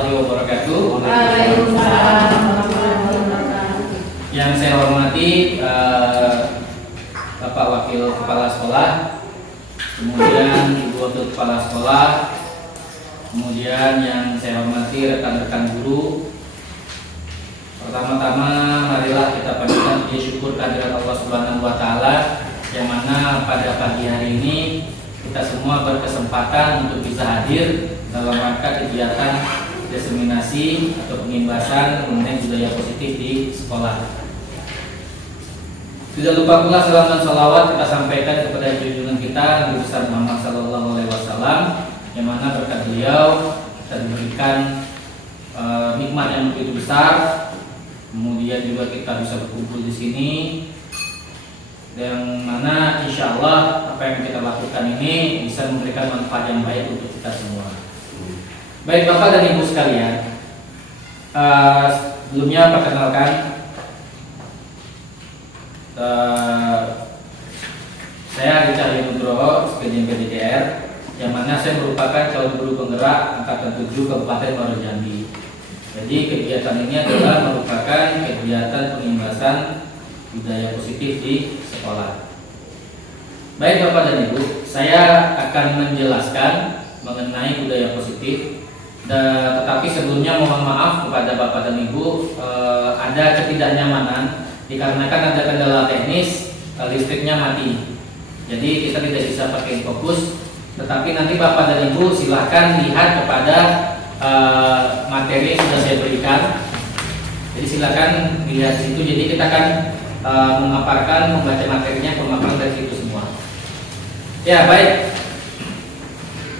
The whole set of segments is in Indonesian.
warahmatullahi wabarakatuh. Waalaikumsalam warahmatullahi wabarakatuh. Yang saya hormati Bapak Wakil Kepala Sekolah, kemudian Ibu Wakil Kepala Sekolah, kemudian yang saya hormati rekan-rekan guru. Pertama-tama marilah kita panjatkan puji syukur kehadirat Allah Subhanahu wa taala yang mana pada pagi hari ini kita semua berkesempatan untuk bisa hadir dalam rangka kegiatan diseminasi atau pengimbasan mengenai budaya positif di sekolah. Tidak lupa pula salam dan salawat kita sampaikan kepada junjungan kita Nabi besar Muhammad Sallallahu Alaihi Wasallam, yang mana berkat beliau kita diberikan nikmat yang begitu besar. Kemudian juga kita bisa berkumpul di sini, yang mana insya Allah apa yang kita lakukan ini bisa memberikan manfaat yang baik untuk kita semua. Baik Bapak dan Ibu sekalian, sebelumnya perkenalkan, saya Richard Nugroho, SPDM PDKR, yang mana saya merupakan calon guru penggerak angkatan 7 Kabupaten Muaro Jambi. Jadi kegiatan ini adalah merupakan kegiatan pengimbasan budaya positif di sekolah. Baik Bapak dan Ibu, saya akan menjelaskan mengenai budaya positif. Tetapi sebelumnya mohon maaf kepada Bapak dan Ibu, ada ketidaknyamanan dikarenakan ada kendala teknis, listriknya mati. Jadi kita tidak bisa pakai fokus. Tetapi nanti Bapak dan Ibu silahkan lihat kepada materi yang sudah saya berikan. Jadi silakan dilihat situ. Jadi kita akan memaparkan, membaca materinya, pemaparan dari situ semua. Ya baik.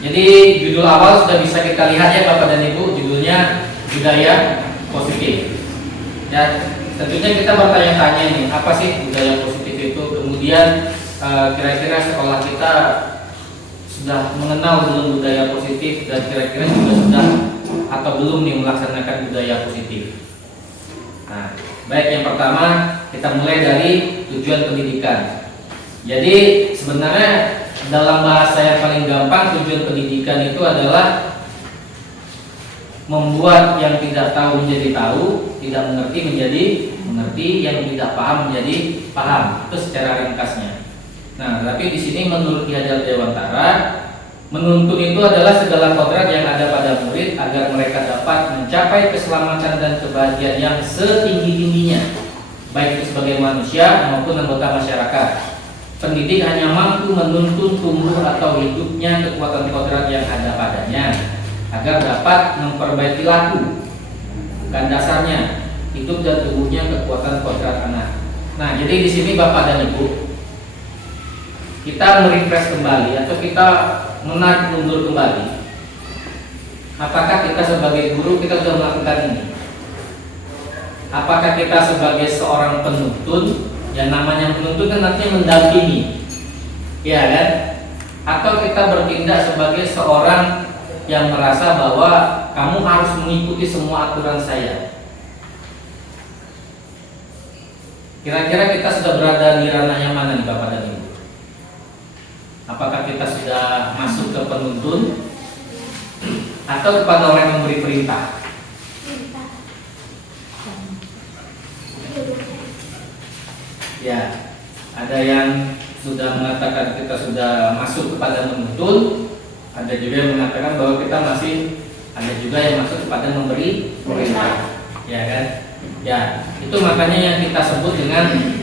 Jadi judul awal sudah bisa kita lihat ya Bapak dan Ibu, judulnya budaya positif. Ya, tentunya kita bertanya-tanya nih, apa sih budaya positif itu? Kemudian kira-kira sekolah kita sudah mengenal belum budaya positif, dan kira-kira juga sudah atau belum nih melaksanakan budaya positif. Nah, baik, yang pertama kita mulai dari tujuan pendidikan. Jadi sebenarnya dalam bahasa yang paling gampang, tujuan pendidikan itu adalah membuat yang tidak tahu menjadi tahu, tidak mengerti menjadi mengerti, yang tidak paham menjadi paham. Itu secara ringkasnya. Nah, tapi di sini menurut Ki Hajar Dewantara, menuntun itu adalah segala kodrat yang ada pada murid agar mereka dapat mencapai keselamatan dan kebahagiaan yang setinggi-tingginya, baik itu sebagai manusia maupun anggota masyarakat. Pendidik hanya mampu menuntun tumbuh atau hidupnya kekuatan kodrat yang ada padanya agar dapat memperbaiki laku, bukan dasarnya, hidup dan tumbuhnya kekuatan kodrat anak. Nah, jadi di sini Bapak dan Ibu, kita merefresh kembali atau kita menarik mundur kembali. Apakah kita sebagai guru kita sudah melakukan ini? Apakah kita sebagai seorang penuntun? Yang namanya penuntun kan artinya mendampingi, ya kan? Atau kita bertindak sebagai seorang yang merasa bahwa kamu harus mengikuti semua aturan saya. Kira-kira kita sudah berada di ranah yang mana nih Bapak dan Ibu? Apakah kita sudah masuk ke penuntun atau kepada orang yang memberi perintah? Ya, ada yang sudah mengatakan kita sudah masuk kepada menuntun, ada juga yang mengatakan bahwa kita masih, ada juga yang masuk kepada memberi perintah, ya kan? Ya, itu makanya yang kita sebut dengan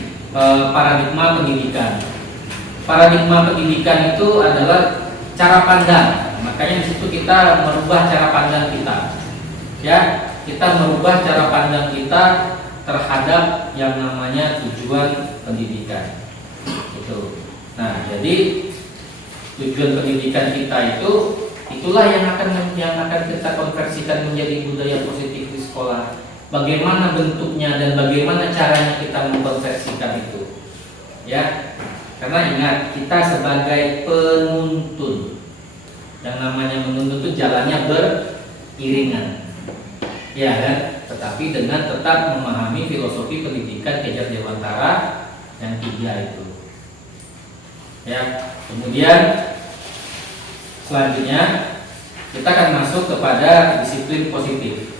paradigma pendidikan. Paradigma pendidikan itu adalah cara pandang. Makanya di situ kita merubah cara pandang kita. Ya, kita merubah cara pandang kita terhadap yang namanya tujuan pendidikan. Itu. Nah, jadi tujuan pendidikan kita itulah yang akan kita konversikan menjadi budaya positif di sekolah. Bagaimana bentuknya dan bagaimana caranya kita mengkonversikan itu. Ya. Karena ingat, kita sebagai penuntun. Yang namanya menuntun itu jalannya beriringan. Ya kan? Tetapi dengan tetap memahami filosofi pendidikan Ki Hajar Dewantara yang 3 itu. Ya, kemudian selanjutnya kita akan masuk kepada disiplin positif.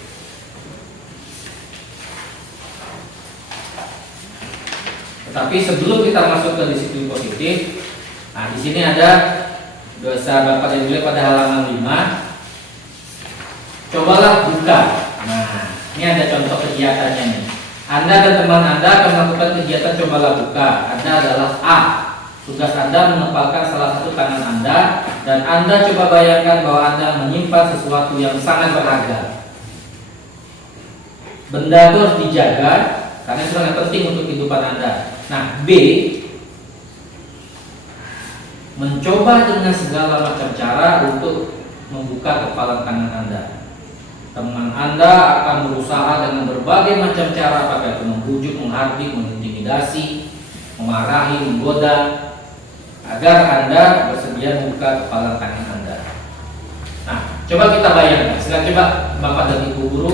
Tetapi sebelum kita masuk ke disiplin positif, nah di sini ada dosa Bapak dan Ibu pada halaman 5. Cobalah buka. Nah, ini ada contoh kegiatannya nih. Anda dan teman Anda akan melakukan kegiatan cobalah buka. Anda adalah A. Tugas Anda mengepalkan salah satu tangan Anda, dan Anda coba bayangkan bahwa Anda menyimpan sesuatu yang sangat berharga. Benda itu harus dijaga karena itu sangat penting untuk kehidupan Anda. Nah, B, mencoba dengan segala macam cara untuk membuka kepalan tangan Anda. Teman Anda akan berusaha dengan berbagai macam cara, apakah itu membujuk, menghardik, mengintimidasi, memarahi, menggoda, agar Anda bersedia membuka kepalan tangan Anda. Nah, coba kita bayangkan. Sekarang coba Bapak dan Ibu guru,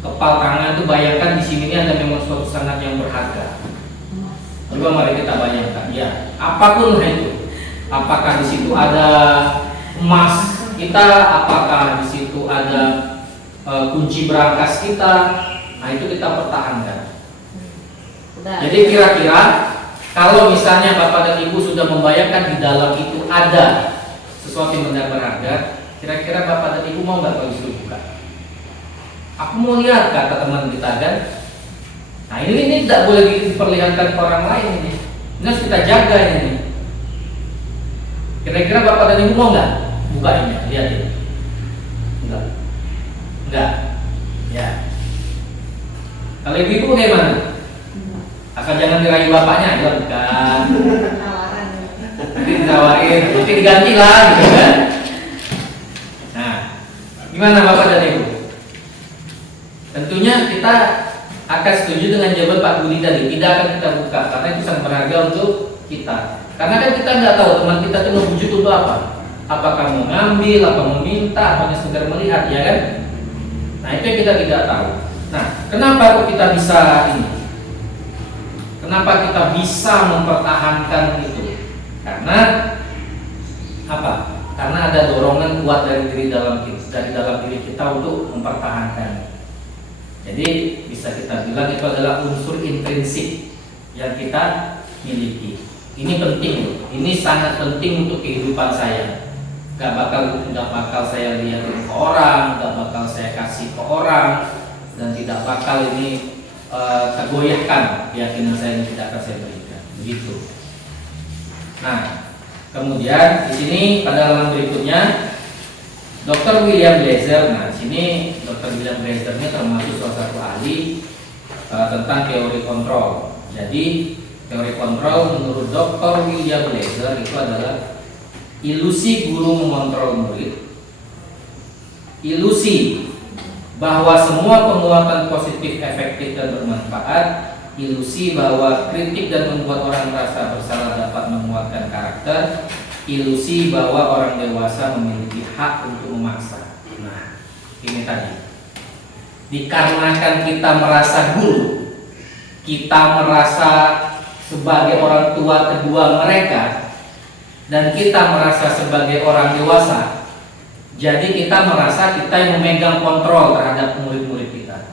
kepal tangan itu bayangkan di sini ada memang suatu sangat yang berharga. Coba mari kita bayangkan, ya, apapun itu. Apakah di situ ada emas kita, apakah di situ ada kunci berangkas kita, nah itu kita pertahankan. Jadi kira-kira kalau misalnya Bapak dan Ibu sudah membayangkan di dalam itu ada sesuatu yang benar berharga, kira-kira Bapak dan Ibu mau nggak kalau disuruh buka? Aku mau lihat, kata teman kita kan. Nah ini tidak boleh diperlihatkan ke orang lain ini. Ini harus kita jaga ini. Kira-kira Bapak dan Ibu mau nggak buka ini? Lihat ini. Enggak. Ya. Kalau ibu bagaimana? Asal jangan dirayu bapaknya, ya bukan. Nanti ditawarin, nanti diganti lah, gitu kan? Nah, gimana Bapak dan Ibu? Tentunya kita akan setuju dengan jawaban Pak Budi tadi, tidak akan kita buka karena itu sangat berharga untuk kita. Karena kan kita nggak tahu teman kita itu membujuk untuk apa. Apakah mau ngambil, apa mau minta, hanya sekedar melihat, ya kan? Nah itu yang kita tidak tahu. Nah, kenapa kok kita bisa ini? Kenapa kita bisa mempertahankan itu? Karena apa? Karena ada dorongan kuat dari dalam diri kita untuk mempertahankan. Jadi bisa kita bilang itu adalah unsur intrinsik yang kita miliki. Ini penting, ini sangat penting untuk kehidupan saya. Gak bakal saya lihat ke orang, gak bakal saya kasih ke orang, dan tidak bakal ini tergoyahkan keyakinan saya ini tidak akan saya berikan. Begitu. Nah, kemudian di sini pada halaman berikutnya Dr. William Blazer. Nah, di sini Dr. William Blazer ini termasuk salah satu ahli tentang teori kontrol. Jadi teori kontrol menurut Dr. William Blazer itu adalah ilusi guru mengontrol murid, ilusi bahwa semua penguatan positif efektif dan bermanfaat, ilusi bahwa kritik dan membuat orang merasa bersalah dapat menguatkan karakter, ilusi bahwa orang dewasa memiliki hak untuk memaksa. Nah, ini tadi. Dikarenakan kita merasa guru, kita merasa sebagai orang tua kedua mereka, dan kita merasa sebagai orang dewasa, jadi kita merasa kita yang memegang kontrol terhadap murid-murid kita.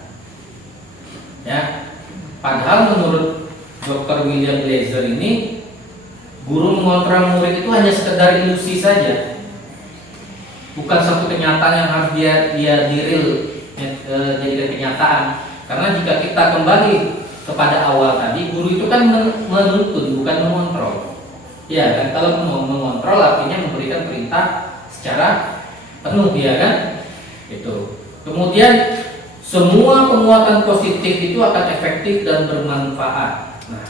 Ya, padahal menurut Dr. William Blazer ini, guru mengontrol murid itu hanya sekedar ilusi saja, bukan satu kenyataan yang harus dia diril jadikan kenyataan. Karena jika kita kembali kepada awal tadi, guru itu kan menuntun, bukan mengontrol. Ya kan, kalau mengontrol artinya memberikan perintah secara penuh, ya kan? Itu. Kemudian semua penguatan positif itu akan efektif dan bermanfaat. Nah,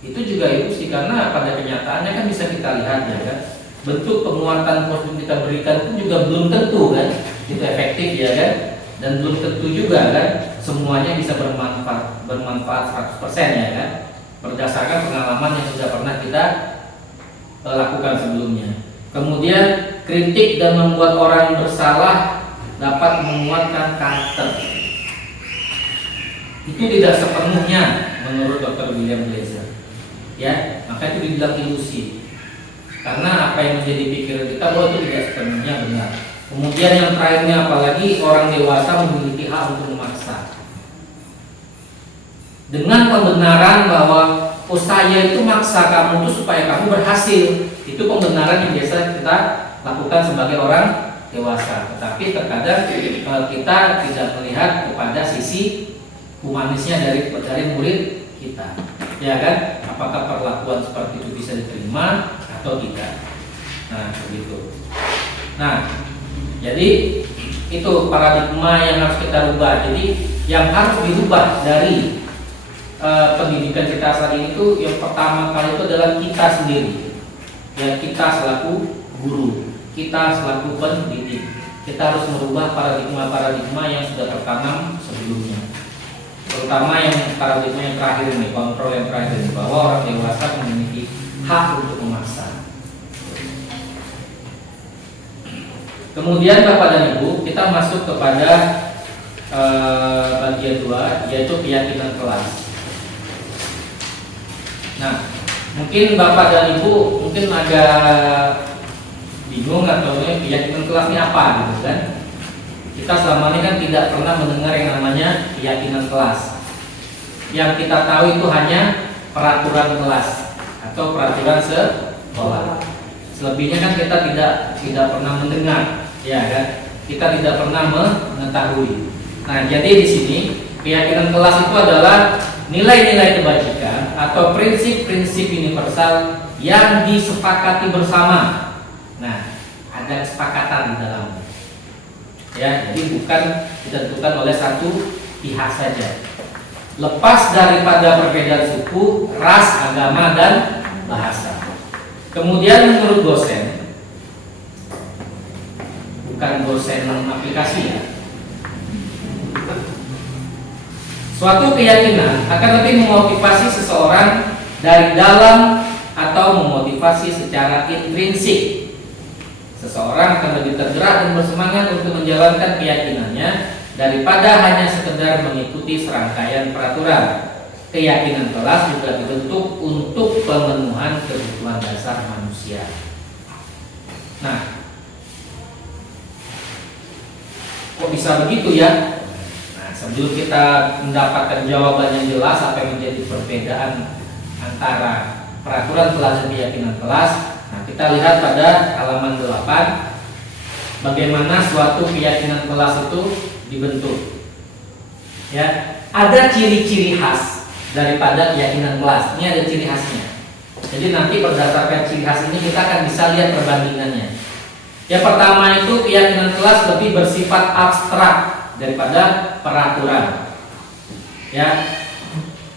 itu juga ilusi karena pada kenyataannya kan bisa kita lihat, ya kan? Bentuk penguatan positif kita berikan itu juga belum tentu kan itu efektif, ya kan? Dan belum tentu juga kan semuanya bisa bermanfaat 100%, ya kan? Berdasarkan pengalaman yang sudah pernah kita lakukan sebelumnya. Kemudian kritik dan membuat orang bersalah dapat menguatkan karakter. Itu tidak sepenuhnya menurut Dr. William Blazer. Ya, maka itu dibilang ilusi. Karena apa yang menjadi pikiran kita bahwa itu tidak sepenuhnya benar. Kemudian yang terakhirnya, apalagi orang dewasa memiliki hak untuk memaksa dengan pembenaran bahwa oh saya itu maksa kamu tuh supaya kamu berhasil. Itu pembenaran yang biasa kita lakukan sebagai orang dewasa. Tetapi terkadang kita tidak melihat kepada sisi humanisnya dari murid kita, ya kan? Apakah perlakuan seperti itu bisa diterima atau tidak? Nah, begitu. Nah, jadi itu paradigma yang harus kita rubah. Jadi yang harus dirubah dari pendidikan kita saat ini itu yang pertama kali itu adalah kita sendiri. Ya, kita selaku guru, kita selaku pendidik, kita harus merubah paradigma yang sudah tertanam sebelumnya. Terutama yang paradigma yang terakhir ini, kontrol yang terakhir ini, bahwa orang dewasa memiliki hak untuk memaksa. Kemudian Bapak dan Ibu, kita masuk kepada bagian 2, yaitu keyakinan kelas. Nah, mungkin Bapak dan Ibu mungkin agak bingung atau keyakinan kelas ini apa gitu kan? Kita selama ini kan tidak pernah mendengar yang namanya keyakinan kelas. Yang kita tahu itu hanya peraturan kelas atau peraturan sekolah. Selebihnya kan kita tidak pernah mendengar, ya kan? Kita tidak pernah mengetahui. Nah, jadi di sini keyakinan kelas itu adalah nilai-nilai kebajikan atau prinsip-prinsip universal yang disepakati bersama. Nah, ada kesepakatan di dalamnya. Ya, jadi bukan ditentukan oleh satu pihak saja. Lepas daripada perbedaan suku, ras, agama, dan bahasa. Kemudian menurut dosen, bukan dosen aplikasi ya, suatu keyakinan akan lebih memotivasi seseorang dari dalam atau memotivasi secara intrinsik. Seseorang akan lebih tergerak dan bersemangat untuk menjalankan keyakinannya daripada hanya sekedar mengikuti serangkaian peraturan. Keyakinan kelas juga dibentuk untuk pemenuhan kebutuhan dasar manusia. Nah, kok bisa begitu ya? Nah, sebelum kita mendapatkan jawaban yang jelas apa yang menjadi perbedaan antara peraturan kelas dan keyakinan kelas, nah kita lihat pada halaman 8 bagaimana suatu keyakinan kelas itu dibentuk. Ya, ada ciri-ciri khas daripada keyakinan kelas. Ini ada ciri khasnya. Jadi nanti berdasarkan ciri khas ini kita akan bisa lihat perbandingannya. Yang pertama itu keyakinan kelas lebih bersifat abstrak daripada peraturan. Ya,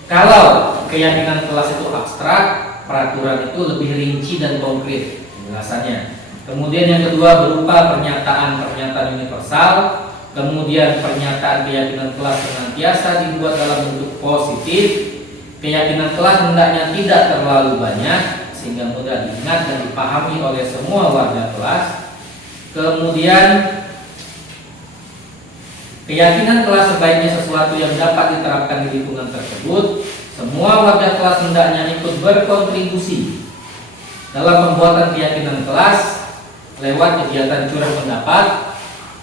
kalau keyakinan kelas itu abstrak, peraturan itu lebih rinci dan konkret penjelasannya. Kemudian yang kedua berupa pernyataan-pernyataan universal. Kemudian pernyataan keyakinan kelas senantiasa dibuat dalam bentuk positif. Keyakinan kelas hendaknya tidak terlalu banyak sehingga mudah diingat dan dipahami oleh semua warga kelas. Kemudian keyakinan kelas sebaiknya sesuatu yang dapat diterapkan di lingkungan tersebut. Semua warga kelas hendaknya ikut berkontribusi dalam pembuatan keyakinan kelas lewat kegiatan curah pendapat.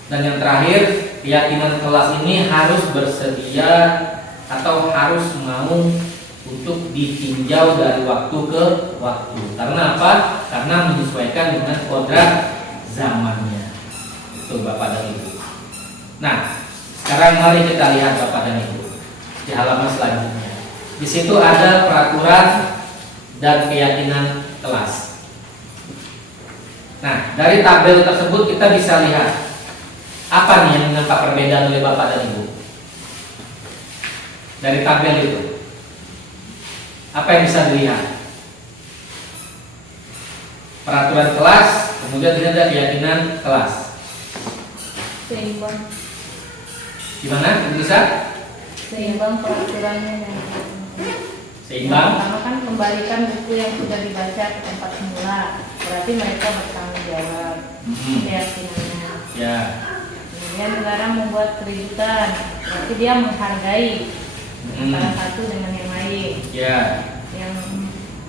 Dan yang terakhir, keyakinan kelas ini harus bersedia atau harus mau untuk ditinjau dari waktu ke waktu. Karena apa? Karena menyesuaikan dengan kodrat zamannya. Itu Bapak dan Ibu. Nah, sekarang mari kita lihat Bapak dan Ibu di halaman selanjutnya. Di situ ada peraturan dan keyakinan kelas. Nah, dari tabel tersebut kita bisa lihat apa nih yang nampak perbedaan oleh Bapak dan Ibu dari tabel itu. Apa yang bisa dilihat? Peraturan kelas, kemudian ini ada keyakinan kelas. Seimbang. Gimana? Bisa? Seimbang peraturannya. Seimbang. Pertama kan kembalikan buku yang sudah dibaca ke tempat semula. Berarti mereka bertanggung jawab. Keyakinannya. Ya. Kemudian sekarang membuat keributan. Berarti dia menghargai antara satu dengan yang lain. Ya. Yang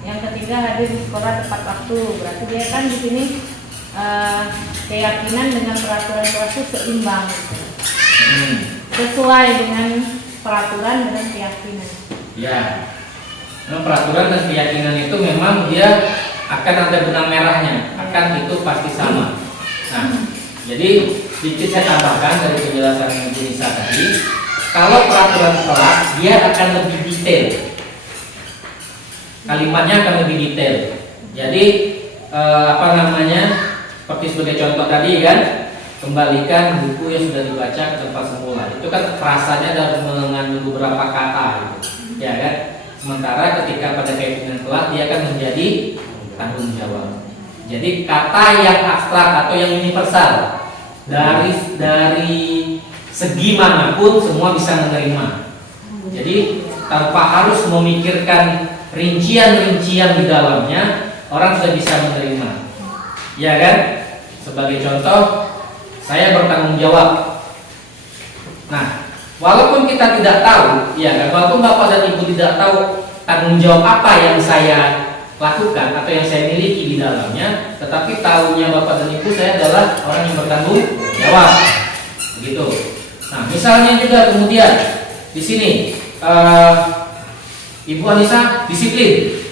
Yang ketiga hadir di sekolah tepat waktu. Berarti dia kan di sini keyakinan dengan peraturan kelas itu seimbang, sesuai dengan peraturan dan keyakinan. Ya, nah, peraturan dan keyakinan itu memang dia akan ada benang merahnya, akan itu pasti sama. Nah, jadi sedikit saya tambahkan dari penjelasan Ibu Nisa tadi, kalau peraturan kelas dia akan lebih detail, kalimatnya akan lebih detail. Jadi seperti sebagai contoh tadi kan, kembalikan buku yang sudah dibaca ke tempat semula. Itu kan frasanya dalam mengandung beberapa kata, gitu, ya kan. Sementara ketika pada keyakinan kelas dia akan menjadi tanggung jawab. Jadi kata yang abstrak atau yang universal dari segi manapun semua bisa menerima. Jadi tanpa harus memikirkan rincian-rincian di dalamnya, orang sudah bisa menerima. Ya kan? Sebagai contoh, saya bertanggung jawab. Nah, walaupun kita tidak tahu, ya kan, walaupun Bapak dan Ibu tidak tahu tanggung jawab apa yang saya lakukan atau yang saya miliki di dalamnya, tetapi tahunya Bapak dan Ibu saya adalah orang yang bertanggung jawab. Begitu. Nah, misalnya juga kemudian di sini Ibu Anissa disiplin.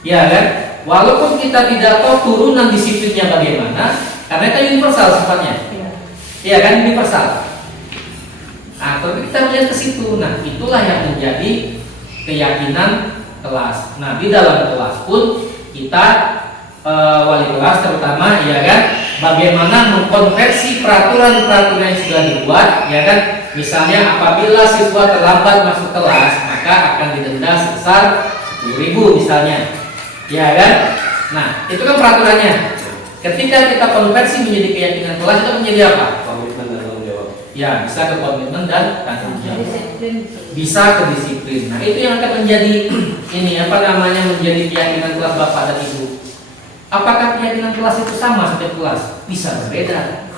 Ya kan? Walaupun kita tidak tahu turunan disiplinnya bagaimana, karena itu universal sifatnya. Iya kan, universal. Nah, tapi kita melihat ke situ. Nah, itulah yang menjadi keyakinan kelas. Nah, di dalam kelas pun kita wali kelas terutama, ya kan, bagaimana mengkonversi peraturan-peraturan yang sudah dibuat, ya kan. Misalnya apabila siswa terlambat masuk kelas, maka akan didenda sebesar 10.000 misalnya. Ya kan? Nah, itu kan peraturannya. Ketika kita konversi menjadi keyakinan kelas, itu menjadi apa? Komitmen dan tanggung jawab. Ya, bisa ke komitmen dan tanggung jawab. Disiplin. Bisa ke disiplin. Nah, itu yang akan menjadi menjadi keyakinan kelas Bapak dan Ibu. Apakah keyakinan kelas itu sama setiap kelas? Bisa berbeda.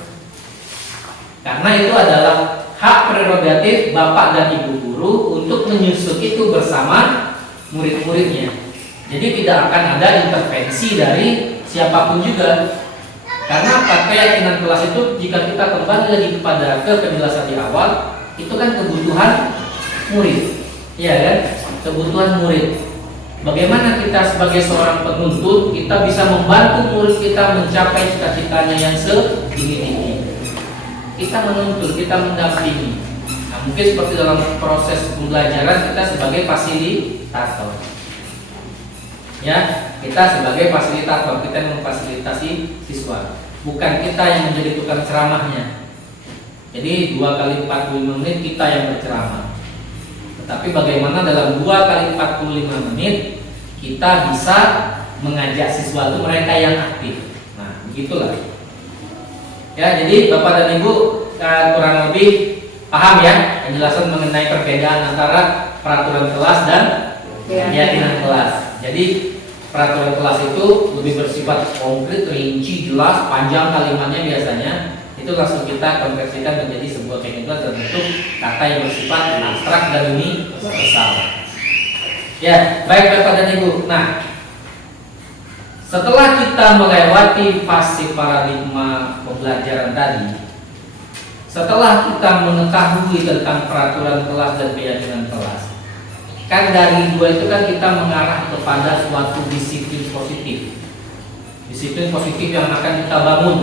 Karena itu adalah hak prerogatif Bapak dan Ibu guru untuk menyusun itu bersama murid-muridnya. Jadi tidak akan ada intervensi dari siapapun juga. Karena apa? Keyakinan kelas itu jika kita kembali lagi kepada penjelasan di awal, itu kan kebutuhan murid. Iya kan? Kebutuhan murid. Bagaimana kita sebagai seorang penuntut kita bisa membantu murid kita mencapai cita-citanya yang setinggi-tinggi. Kita menuntut, kita mendampingi. Nah, mungkin seperti dalam proses pembelajaran kita sebagai fasilitator. Ya, kita sebagai fasilitator, kita memfasilitasi siswa, bukan kita yang menjadi tukang ceramahnya. Jadi 2 kali 45 menit kita yang berceramah. Tetapi bagaimana dalam 2 kali 45 menit kita bisa mengajak siswa itu mereka yang aktif. Nah, begitulah. Ya, jadi Bapak dan Ibu kurang lebih paham ya penjelasan mengenai perbedaan antara peraturan kelas dan keyakinan kelas. Jadi peraturan kelas itu lebih bersifat konkret, rinci, jelas, panjang kalimatnya biasanya. Itu langsung kita konversikan menjadi sebuah keyakinan kelas dalam bentuk kata yang bersifat abstrak dan universal. Ya, baik Bapak dan Ibu. Nah, setelah kita melewati fase paradigma pembelajaran tadi, setelah kita mengetahui tentang peraturan kelas dan keyakinan kelas, kan dari 2 itu kan kita mengarah kepada suatu disiplin positif. Disiplin positif yang akan kita bangun,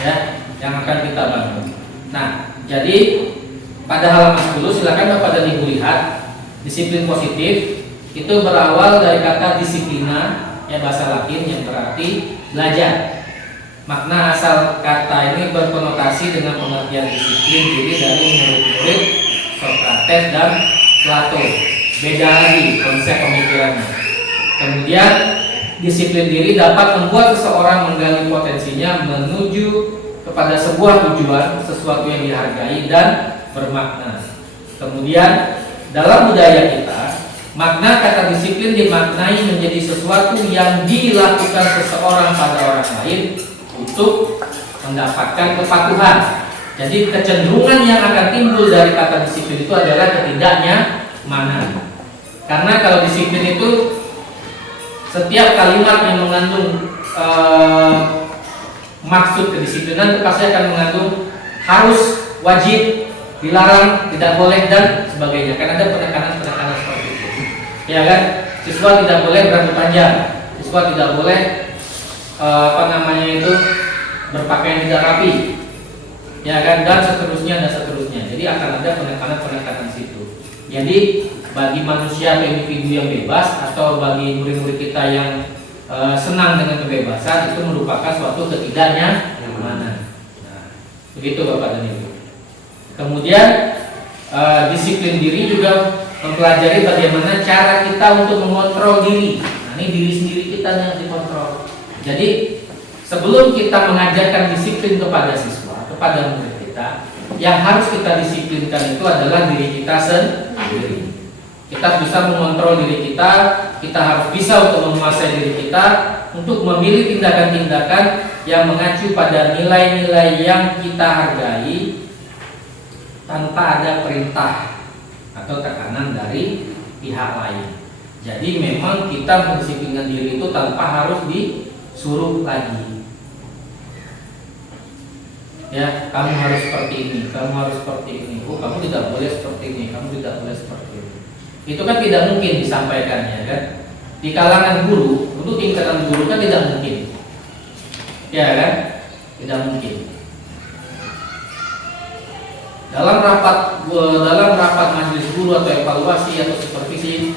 ya, yang akan kita bangun. Nah, jadi pada halaman 10 silakan Bapak dan Ibu lihat disiplin positif itu berawal dari kata disiplina, ya bahasa Latin yang berarti belajar. Makna asal kata ini berkonotasi dengan pengertian disiplin diri dari murid-murid Sokrates dan Plato. Beda lagi konsep pemikirannya. Kemudian disiplin diri dapat membuat seseorang menggali potensinya menuju kepada sebuah tujuan, sesuatu yang dihargai dan bermakna. Kemudian dalam budaya kita, makna kata disiplin dimaknai menjadi sesuatu yang dilakukan seseorang pada orang lain untuk mendapatkan kepatuhan. Jadi kecenderungan yang akan timbul dari kata disiplin itu adalah ketidaknyamanan. Karena kalau disiplin itu setiap kalimat yang mengandung maksud kedisiplinan itu pasti akan mengandung harus, wajib, dilarang, tidak boleh dan sebagainya. Kan ada penekanan-penekanan seperti itu. Ya kan? Siswa tidak boleh berambut panjang, siswa tidak boleh berpakaian tidak rapi. Ya kan, dan seterusnya. Jadi akan ada penekanan situ. Jadi bagi manusia atau individu yang bebas atau bagi murid-murid kita yang senang dengan kebebasan itu merupakan suatu ketidaknyamanan. Nah, begitu Bapak dan Ibu. Kemudian disiplin diri juga mempelajari bagaimana cara kita untuk mengontrol diri. Nah, ini diri sendiri kita yang dikontrol. Jadi sebelum kita mengajarkan disiplin kepada siswa, kepada murid kita, yang harus kita disiplinkan itu adalah diri kita sendiri. Kita bisa mengontrol diri kita harus bisa untuk menguasai diri kita untuk memilih tindakan-tindakan yang mengacu pada nilai-nilai yang kita hargai tanpa ada perintah atau tekanan dari pihak lain. Jadi memang kita mendisiplinkan diri itu tanpa harus disuruh lagi. Ya, kamu harus seperti ini, kamu harus seperti ini. Oh, kamu tidak boleh seperti ini, kamu tidak boleh seperti ini. Itu kan tidak mungkin disampaikan, ya kan? Di kalangan guru, untuk tingkatan guru kan tidak mungkin. Ya kan? Tidak mungkin. Dalam rapat majelis guru atau evaluasi atau supervisi,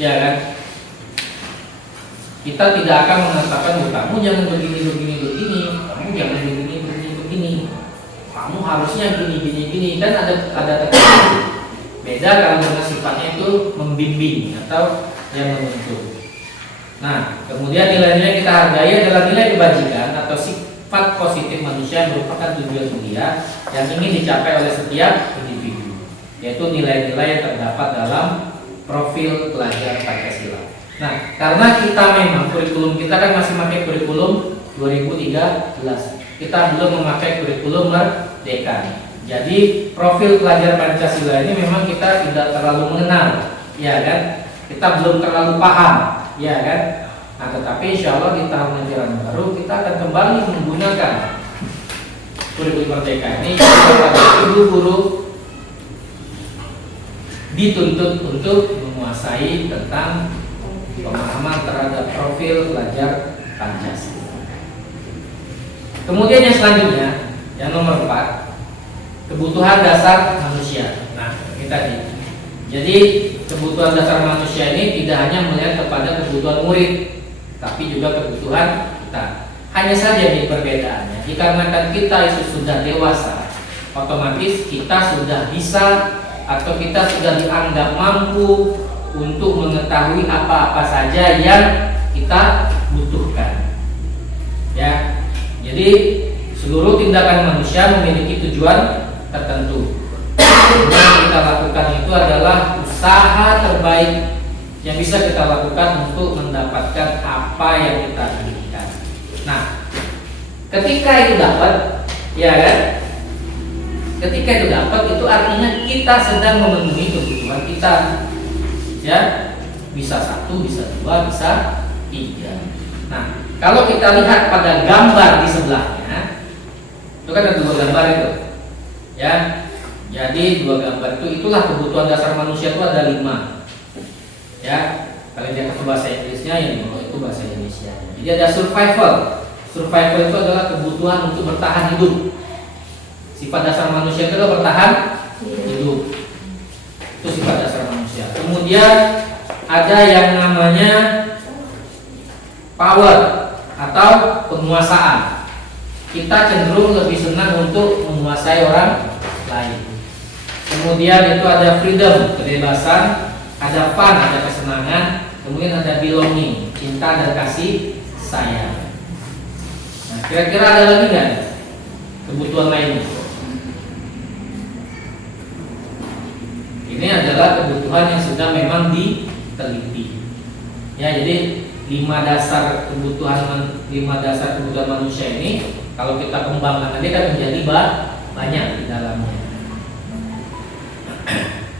ya kan? Kita tidak akan mengatakan, kamu jangan begini, kamu jangan begini. Kamu harusnya gini. Kan ada tekanan. Beda kalau dengan sifatnya itu membimbing atau yang menuntut. Nah, kemudian nilai-nilai kita hargai adalah nilai kebajikan atau sifat positif manusia yang merupakan tujuan mulia yang ingin dicapai oleh setiap individu, yaitu nilai-nilai yang terdapat dalam profil pelajar Pancasila. Nah, karena kita memang kurikulum kita kan masih memakai kurikulum 2013, kita belum memakai kurikulum Merdeka. Jadi profil pelajar Pancasila ini memang kita tidak terlalu mengenal, ya kan? Kita belum terlalu paham, ya kan? Nah, tetapi insya Allah di tahun ajaran baru kita akan kembali menggunakan kurikulum Merdeka ini kepada guru-guru dituntut untuk menguasai tentang pemahaman terhadap profil pelajar Pancasila. Kemudian yang selanjutnya, yang nomor 4, kebutuhan dasar manusia. Nah, ini tadi. Jadi kebutuhan dasar manusia ini tidak hanya melihat kepada kebutuhan murid, tapi juga kebutuhan kita. Hanya saja nih perbedaannya, dikarenakan kita itu sudah dewasa, otomatis kita sudah bisa atau kita sudah dianggap mampu untuk mengetahui apa-apa saja yang kita butuhkan. Ya, jadi seluruh tindakan manusia memiliki tujuan tertentu. Yang kita lakukan itu adalah usaha terbaik yang bisa kita lakukan untuk mendapatkan apa yang kita inginkan. Nah, ketika itu dapat, ya kan? Ketika itu dapat, itu artinya kita sedang memenuhi kebutuhan kita. Ya, bisa 1, bisa 2, bisa 3. Nah, kalau kita lihat pada gambar di sebelahnya, itu kan ada 2 gambar itu. Ya, jadi 2 gambar itulah kebutuhan dasar manusia itu ada 5. Ya, kalau dia ke bahasa Inggrisnya yang itu bahasa Indonesia. Jadi ada survival. Survival itu adalah kebutuhan untuk bertahan hidup. Sifat dasar manusia itu adalah bertahan hidup. Itu sifat dasar manusia. Kemudian ada yang namanya power atau penguasaan. Kita cenderung lebih senang untuk menguasai orang lain. Kemudian itu ada freedom, kebebasan, ada fun, ada kesenangan, kemudian ada belonging, cinta dan kasih sayang. Nah, kira-kira ada lagi nggak kebutuhan lainnya? Ini adalah kebutuhan yang sudah memang diteliti. Ya, jadi 5 dasar kebutuhan manusia ini kalau kita kembangkan nanti akan menjadi banyak di dalamnya.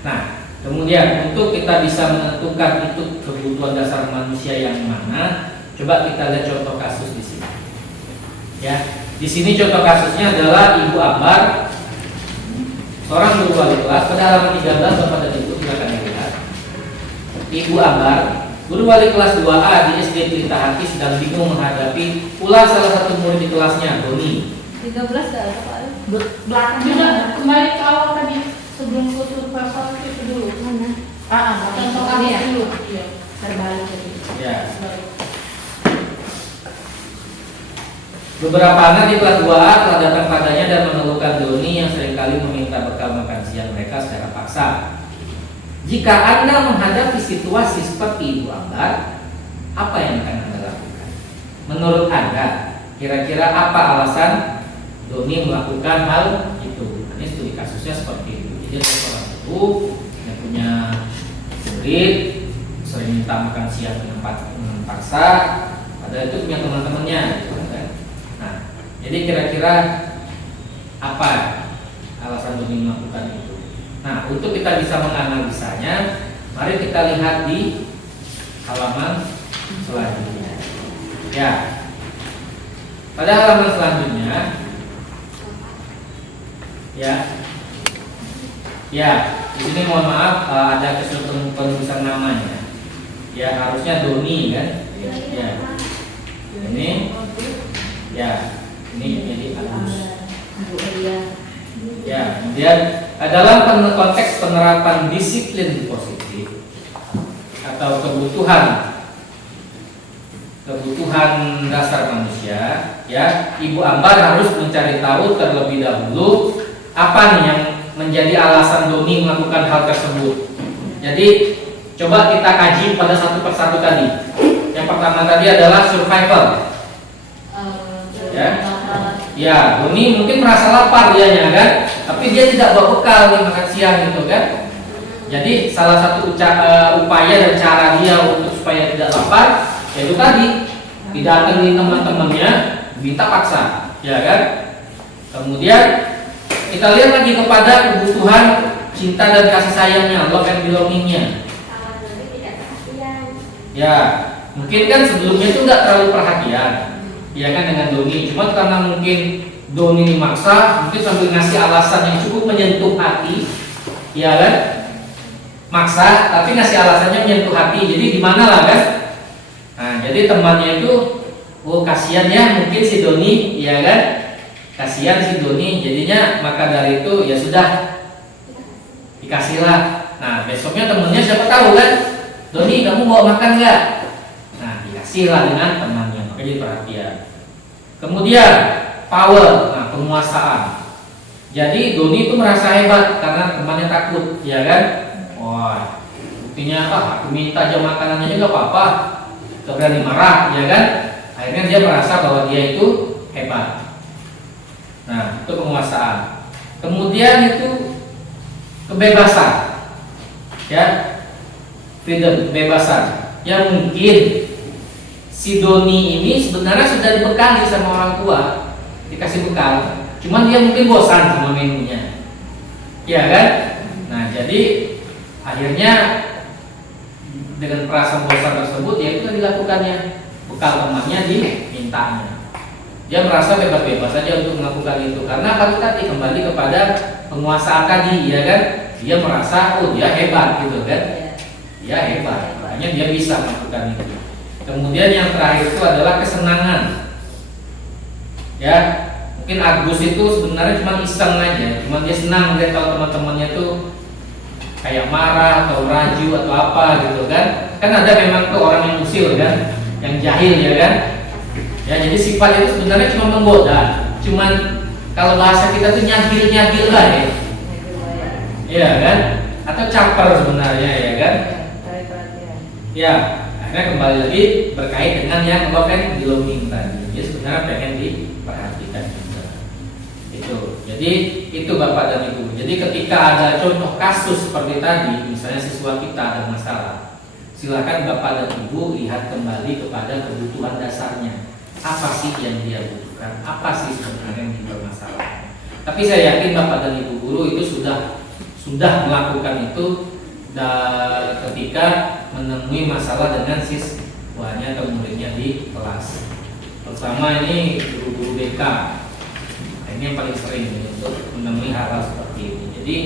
Nah, kemudian Kemudian untuk kita bisa menentukan itu kebutuhan dasar manusia yang mana, coba kita lihat contoh kasus di sini. Ya, di sini contoh kasusnya adalah Ibu Ambar, seorang guru wali kelas. Pada halaman 13 Bapak dan Ibu silakan dilihat. Ibu Ambar, guru wali kelas 2A di SD Pelita Hati, sedang bingung menghadapi ulah salah satu murid di kelasnya, Doni. 13 dah Pak. Belakangnya kembali ke awal tadi sebelum kusur pasal itu dulu. Mana? Contoh ini kasus ya. dulu. Iya. Terbalik tadi. Ya. Beberapa anak di kelas 2A telah datang padanya dan mengeluhkan Doni yang seringkali meminta bekal makan siang mereka secara paksa. Jika Anda menghadapi situasi seperti Ibu Ambar, apa yang akan Anda lakukan? Menurut Anda, kira-kira apa alasan Doni melakukan hal itu? Ini studi kasusnya seperti itu. Jadi ada seorang ibu yang punya murid sering minta makan siang dengan paksa, padahal itu punya teman-temannya, gitu kan? Nah, jadi kira-kira apa alasan Doni melakukan itu? Nah, untuk kita bisa menganalisanya, mari kita lihat di halaman selanjutnya. Ya, pada halaman selanjutnya, ya, di sini mohon maaf ada kesulitan penulisan namanya. Ya, harusnya Doni kan? Ya, ini, ya, ini jadi Agus. Ya, kemudian dalam konteks penerapan disiplin positif atau kebutuhan dasar manusia, ya, Ibu Ambar harus mencari tahu terlebih dahulu apa nih yang menjadi alasan Doni melakukan hal tersebut. Jadi coba kita kaji pada satu persatu tadi. Yang pertama tadi adalah survival. Ya, Doni mungkin merasa lapar dianya kan, tapi dia tidak bawa bekal nih makan siang gitu kan. Jadi salah satu upaya dan cara dia untuk supaya tidak lapar, yaitu tadi didatangi teman-temannya, minta paksa, ya kan. Kemudian kita lihat lagi kepada kebutuhan cinta dan kasih sayangnya, love and belongingnya. Ya, mungkin kan sebelumnya itu nggak terlalu perhatian. Ya kan dengan Doni, cuma karena mungkin Doni dimaksa, mungkin sambil ngasih alasan yang cukup menyentuh hati, ya kan, maksa, tapi ngasih alasannya menyentuh hati, jadi gimana lah kan? Nah, jadi temannya itu, oh kasihan ya mungkin si Doni, ya kan, kasihan si Doni, jadinya maka dari itu ya sudah dikasihlah. Nah besoknya temennya siapa tahu kan, Doni kamu mau makan nggak? Nah dikasihlah dengan temannya, makanya jadi perhatian. Kemudian power, nah penguasaan. Jadi Doni itu merasa hebat karena temannya takut, ya kan? Wah, buktinya aku minta jam makanannya juga apa-apa, gak berani marah, ya kan? Akhirnya dia merasa bahwa dia itu hebat. Nah, itu penguasaan. Kemudian itu kebebasan, ya, freedom, kebebasan. Yang mungkin si Doni ini sebenarnya sudah dibekali sama orang tua, dikasih bekal, cuman dia mungkin bosan sama menunya, ya kan? Nah, jadi akhirnya dengan perasaan bosan tersebut, ya itu dilakukannya, bekal temannya dimintanya. Dia merasa bebas-bebas saja untuk melakukan itu, karena kalau tadi kembali kepada penguasaan tadi, ya kan? Dia merasa oh dia hebat gitu kan? Dia hebat, makanya dia bisa melakukan itu. Kemudian yang terakhir itu adalah kesenangan. Ya, mungkin Agus itu sebenarnya cuma iseng aja, cuma dia senang lihat kalau teman-temannya tuh kayak marah atau raju atau apa gitu kan. Kan ada memang tuh orang yang usil kan, yang jahil, ya kan. Ya, jadi sifat itu sebenarnya cuma menggoda, cuman kalau bahasa kita tuh nyagil-nyagil lah ya. Iya kan? Atau caper sebenarnya, ya kan? Ya, akhirnya kembali lagi berkait dengan yang love and belonging tadi. Dia sebenarnya pengen diperhatikan juga. Itu. Jadi itu Bapak dan Ibu. Jadi ketika ada contoh kasus seperti tadi, misalnya siswa kita ada masalah, silakan Bapak dan Ibu lihat kembali kepada kebutuhan dasarnya. Apa sih yang dia butuhkan? Apa sih sebenarnya yang dipermasalahkan? Tapi saya yakin Bapak dan Ibu guru itu sudah melakukan itu ketika menemui masalah dengan siswanya atau muridnya di kelas. Pertama ini guru-guru BK. Nah, ini yang paling sering untuk menemui hal-hal seperti ini. Jadi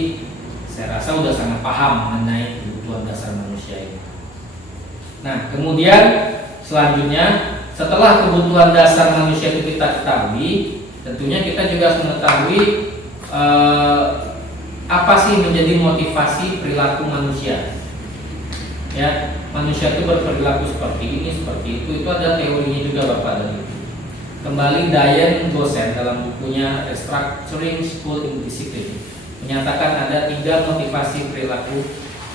saya rasa sudah sangat paham mengenai kebutuhan dasar manusia ini. Nah, kemudian selanjutnya setelah kebutuhan dasar manusia itu kita ketahui, tentunya kita juga harus mengetahui apa sih menjadi motivasi perilaku manusia. Ya, manusia itu berperilaku seperti ini, seperti itu ada teorinya juga Bapak dan Ibu. Kembali Diane Gosen dalam bukunya Restructuring School in Discipline menyatakan ada 3 motivasi perilaku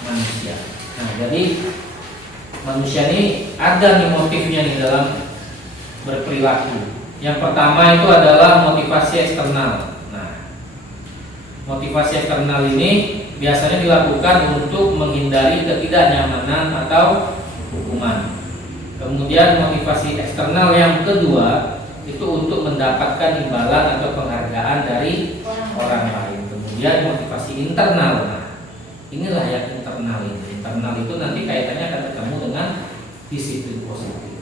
manusia. Nah, jadi manusia ini ada nih motifnya nih dalam berperilaku. Yang pertama itu adalah motivasi eksternal. Nah, motivasi eksternal ini biasanya dilakukan untuk menghindari ketidaknyamanan atau hukuman. Kemudian motivasi eksternal yang kedua itu untuk mendapatkan imbalan atau penghargaan dari orang lain. Kemudian motivasi internal. Nah, inilah yang internal ini. Internal itu nanti kaitannya akan ketemu dengan disiplin positif.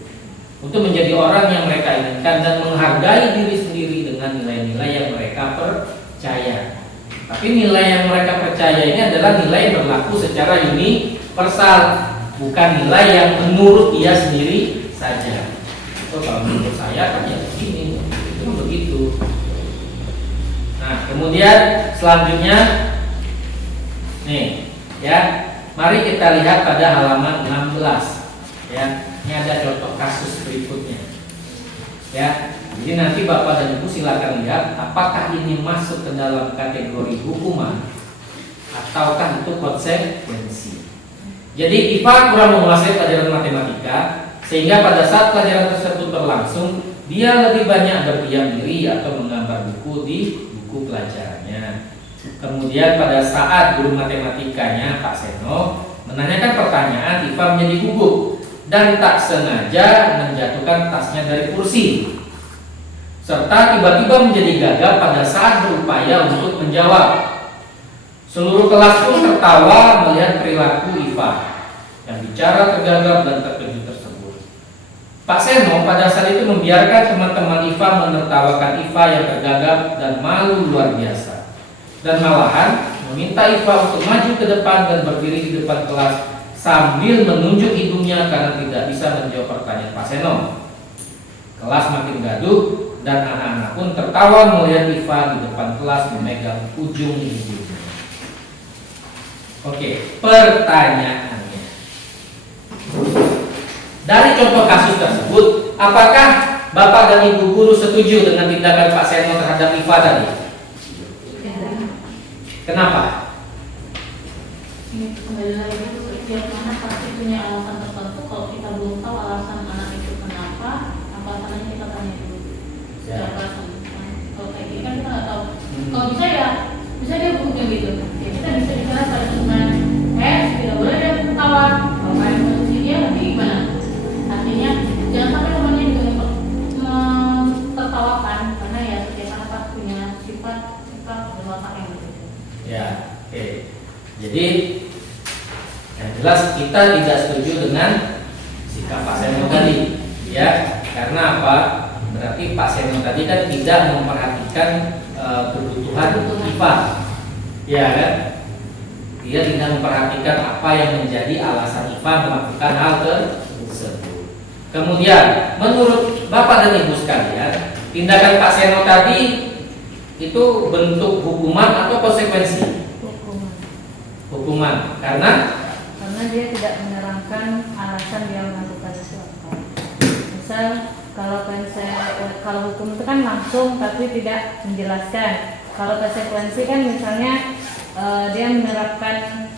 Untuk menjadi orang yang mereka inginkan dan menghargai diri sendiri dengan nilai-nilai yang mereka percaya. Tapi nilai yang mereka percaya ini adalah nilai yang berlaku secara universal, bukan nilai yang menurut dia sendiri saja. Kalau menurut saya kan ya begini, itu begitu. Nah, kemudian selanjutnya nih, ya, mari kita lihat pada halaman 16. Ya, ini ada contoh kasus berikutnya. Ya, jadi nanti Bapak dan Ibu silakan lihat apakah ini masuk ke dalam kategori hukuman ataukah itu konsekuensi. Jadi IPA kurang menguasai pelajaran matematika sehingga pada saat pelajaran tersebut berlangsung dia lebih banyak berdiam diri atau menggambar buku di buku pelajarannya. Kemudian pada saat guru matematikanya Pak Seno menanyakan pertanyaan, IPA menjadi gugup dan tak sengaja menjatuhkan tasnya dari kursi, serta tiba-tiba menjadi gagap pada saat berupaya untuk menjawab. Seluruh kelas pun tertawa melihat perilaku IPA yang bicara tergagap dan terkejut tersebut. Pak Seno pada saat itu membiarkan teman-teman IPA menertawakan IPA yang tergagap dan malu luar biasa, dan malahan meminta IPA untuk maju ke depan dan berdiri di depan kelas sambil menunjuk hidungnya karena tidak bisa menjawab pertanyaan Pak Seno. Kelas makin gaduh dan anak-anak pun tertawa melihat IPA di depan kelas memegang ujung hidungnya. Oke, pertanyaannya. Dari contoh kasus tersebut, apakah Bapak dan Ibu guru setuju dengan tindakan Pak Seno terhadap IPA tadi? Kenapa? Ini kembali lagi setiap anak pasti punya alasan tertentu. Kalau kita belum tahu alasan anak itu kenapa, alasannya kita tanya dulu. Setiap alasan. Kalau kayak gini kan kita nggak tahu. Kalau bisa dia bukunya gitu. Ya kita bisa bicara pada teman, tidak boleh dia ketawa. Kalau kayak posisi dia nanti gimana? Artinya jangan sampai temannya juga tertawakan, karena ya setiap anak punya sifat berwatak yang berbeda. Ya, oke. Jadi yang jelas kita tidak setuju dengan sikap Pak Seno tadi, ya. Karena apa? Berarti Pak Seno tadi kan tidak memperhatikan kebutuhan IPA, ya kan? Dia tidak memperhatikan apa yang menjadi alasan IPA melakukan hal tersebut. Kemudian, menurut Bapak dan Ibu sekalian, tindakan Pak Seno tadi itu bentuk hukuman atau konsekuensi? Hukuman. Karena dia tidak menerangkan alasan dia melakukan sesuatu. Misal kalau hukum itu kan langsung tapi tidak menjelaskan. Kalau konsekuensi kan misalnya dia menerapkan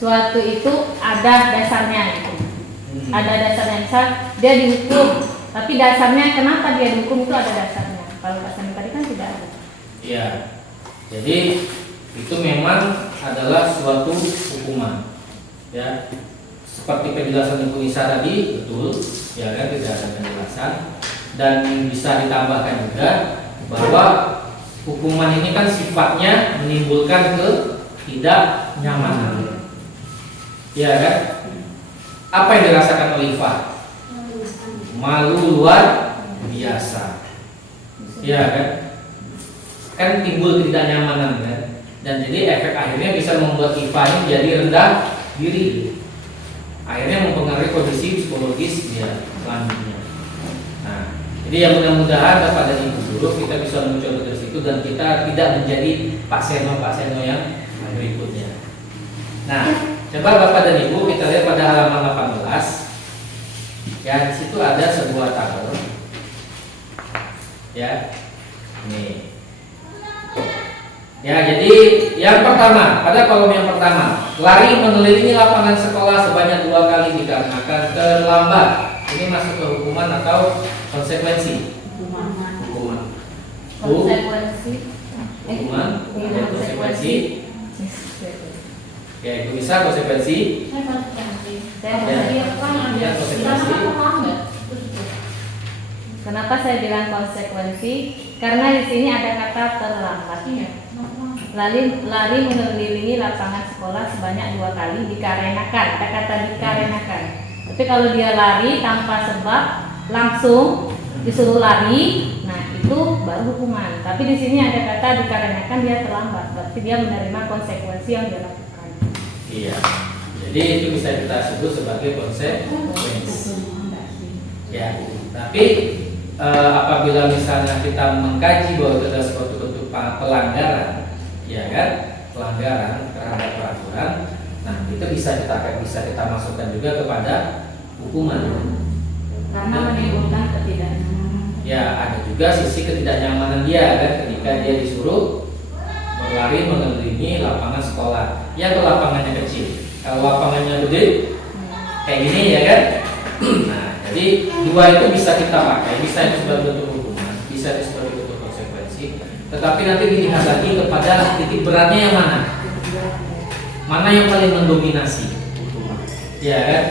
suatu itu ada dasarnya gitu. Ada dasarnya, misal dia dihukum tapi dasarnya kenapa dia dihukum itu ada dasarnya. Kalau dasarnya tadi kan tidak ada. Iya. Jadi itu memang adalah suatu hukuman. Ya. Seperti penjelasan Ibu Nisa tadi, betul, ya kan, tidak ada penjelasan. Dan bisa ditambahkan juga bahwa hukuman ini kan sifatnya menimbulkan ketidaknyamanan. Ya kan? Apa yang dirasakan oleh Iva? Malu luar biasa. Ya kan? Kan timbul ketidaknyamanan kan? Dan jadi efek akhirnya bisa membuat Iva ini jadi rendah diri. Akhirnya mempengaruhi kondisi psikologis dia selanjutnya. Nah, jadi yang mudah-mudahan kepada ibu guru kita bisa mencoba dari situ dan kita tidak menjadi Pak Seno yang berikutnya. Nah, coba Bapak dan Ibu kita lihat pada halaman 18. Ya, di situ ada sebuah tabel. Ya. Nih. Ya, jadi yang pertama, pada kolom yang pertama, lari mengelilingi lapangan sekolah sebanyak 2 kali dikarenakan terlambat. Ini masuk ke hukuman atau konsekuensi? Hukuman. Konsekuensi. Hukuman Iya, ada konsekuensi. Ya, itu bisa konsekuensi. Saya konsekuensi. Saya Ya. Dia kan ada. Ya, konsekuensi. Kenapa terlambat? Kenapa saya bilang konsekuensi? Karena di sini ada kata terlambat. Iya. Lari mengelilingi lapangan sekolah sebanyak 2 kali dikarenakan. Ada kata dikarenakan. Tapi kalau dia lari tanpa sebab langsung disuruh lari, nah itu baru hukuman. Tapi di sini ada kata dikarenakan dia terlambat. Berarti dia menerima konsekuensi yang dia lakukan. Iya. Jadi itu bisa kita sebut sebagai konsekuensi. Ya. Tapi apabila misalnya kita mengkaji bahwa itu adalah suatu bentuk pelanggaran, ya kan, pelanggaran terhadap peraturan, nah itu bisa kita masukkan juga kepada hukuman. Karena menimbulkan ketidaknyamanan. Ya, ada juga sisi ketidaknyamanan dia kan, ketika dia disuruh berlari mengelilingi lapangan sekolah. Ya, kalau lapangannya kecil, kalau lapangannya gede, kayak gini ya kan. Nah, jadi 2 itu bisa kita pakai, bisa itu sebagai bentuk hukuman, bisa itu sebagai bentuk konsekuensi. Tetapi nanti dilihat lagi kepada titik beratnya yang mana, mana yang paling mendominasi, ya kan?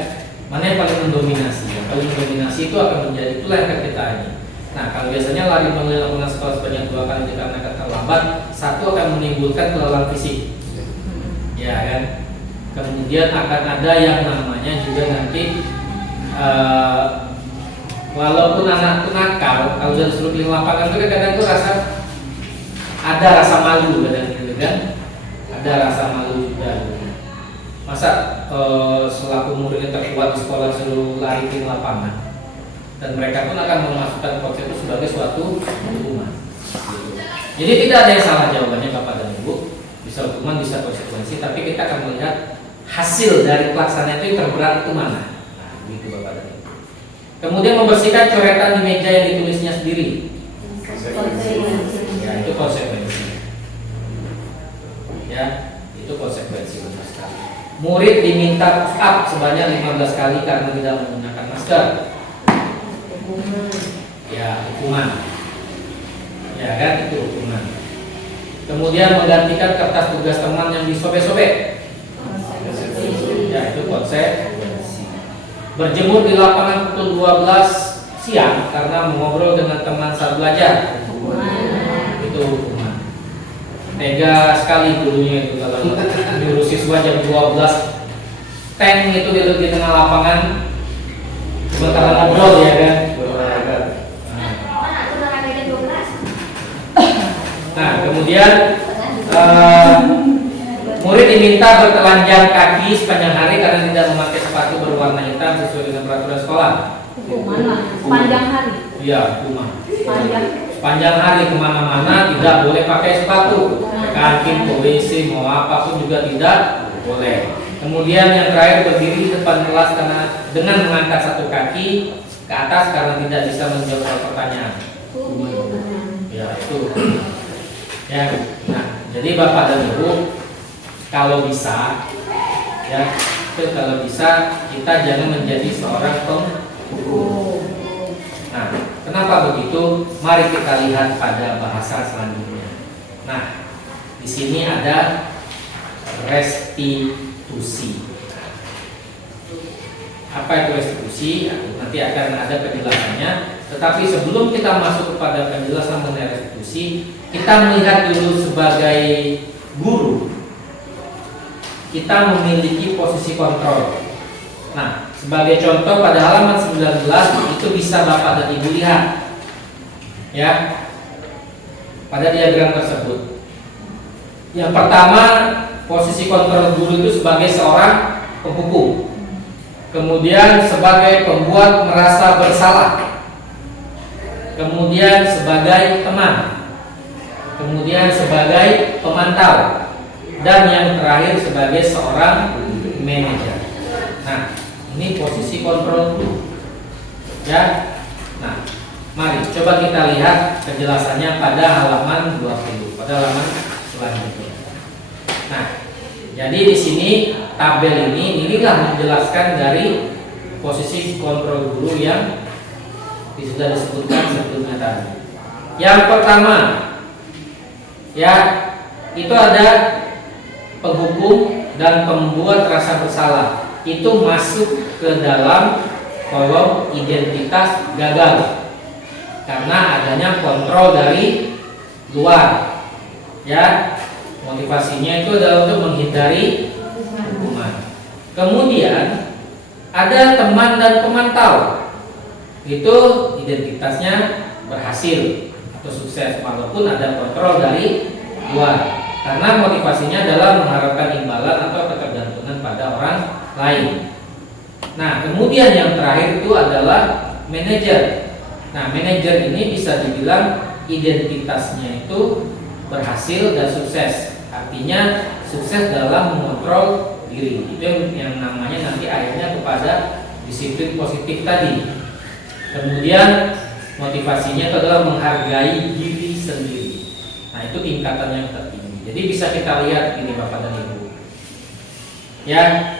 Mana yang paling mendominasi? Yang paling mendominasi itu akan menjadi itulah yang akan kita ini. Nah, kalau biasanya lari mengelilingi sekolah sebanyak 2 kali dikarenakan terlambat, satu akan menimbulkan kelelahan fisik, ya kan? Kemudian akan ada yang namanya juga nanti walaupun anak itu nakal, kalau sudah disuruh keliling lapangan itu kadang tuh ada rasa malu kadang gitu kan, ada rasa malu juga. Masa selaku muridnya terkuat di sekolah suruh lari keliling lapangan, dan mereka pun akan memasukkan konsep itu sebagai suatu hukuman. Jadi tidak ada yang salah jawabannya Bapak dan Ibu, bisa hukuman bisa konsekuensi, tapi kita akan melihat hasil dari pelaksanaan itu yang terberat itu mana. Gitu Bapak dan Ibu. Kemudian membersihkan coretan di meja yang ditulisnya sendiri. Ya, itu konsekuensi. Ya, itu konsekuensi benar sekali. Murid diminta push up sebanyak 15 kali karena tidak menggunakan masker. Ya, hukuman. Ya kan, itu hukuman. Kemudian menggantikan kertas tugas teman yang disobek-sobek. Ya, itu konsekuensi. Berjemur di lapangan pukul 12 siang karena mengobrol dengan teman saat belajar. Itu hukuman. Tega sekali gurunya itu kalau diurus siswa jam 12 tank itu di tengah lapangan sementara ngobrol ya kan. Nah, kemudian murid diminta bertelanjang kaki sepanjang hari karena tidak memakai sepatu berwarna hitam sesuai dengan peraturan sekolah. Hukuman lah, sepanjang hari. Iya, hukuman. Sepanjang hari kemana-mana tidak boleh pakai sepatu. Kantin, ke WC, mau apapun juga tidak boleh. Kemudian yang terakhir berdiri di depan kelas karena dengan mengangkat satu kaki ke atas karena tidak bisa menjawab pertanyaan. Ya, itu. Ya, nah, jadi Bapak dan Ibu kalau bisa, ya, itu kalau bisa kita jangan menjadi seorang penghukum. Nah, kenapa begitu? Mari kita lihat pada bahasa selanjutnya. Nah, di sini ada restitusi. Apa itu restitusi? Nanti akan ada penjelasannya. Tetapi sebelum kita masuk kepada penjelasan mengenai restitusi, kita melihat dulu sebagai guru. kita memiliki posisi kontrol. Nah, sebagai contoh pada halaman 19 itu bisa Bapak dan Ibu lihat ya pada diagram tersebut. Yang pertama, posisi kontrol guru itu sebagai seorang penghukum. Kemudian sebagai pembuat merasa bersalah. Kemudian sebagai teman. Kemudian sebagai pemantau. Dan yang terakhir sebagai seorang manajer. Nah, ini posisi kontrol guru. Ya. Nah, mari coba kita lihat penjelasannya pada halaman 20, pada halaman selanjutnya. Nah, jadi di sini tabel inilah menjelaskan dari posisi kontrol guru yang sudah disebutkan sebelumnya tadi. Yang pertama, ya itu ada penghukum dan pembuat rasa bersalah. Itu masuk ke dalam kolom identitas gagal karena adanya kontrol dari luar. Ya, motivasinya itu adalah untuk menghindari hukuman. Kemudian ada teman dan pemantau. Itu identitasnya berhasil atau sukses walaupun ada kontrol dari luar. Karena motivasinya adalah mengharapkan imbalan atau ketergantungan pada orang lain. Nah, kemudian yang terakhir itu adalah manajer. Nah, manajer ini bisa dibilang identitasnya itu berhasil dan sukses. Artinya sukses dalam mengontrol diri. Itu yang namanya nanti akhirnya kepada disiplin positif tadi. Kemudian motivasinya itu adalah menghargai diri sendiri. Nah, itu tingkatan yang tertinggi. Jadi bisa kita lihat ini Bapak dan Ibu. Ya,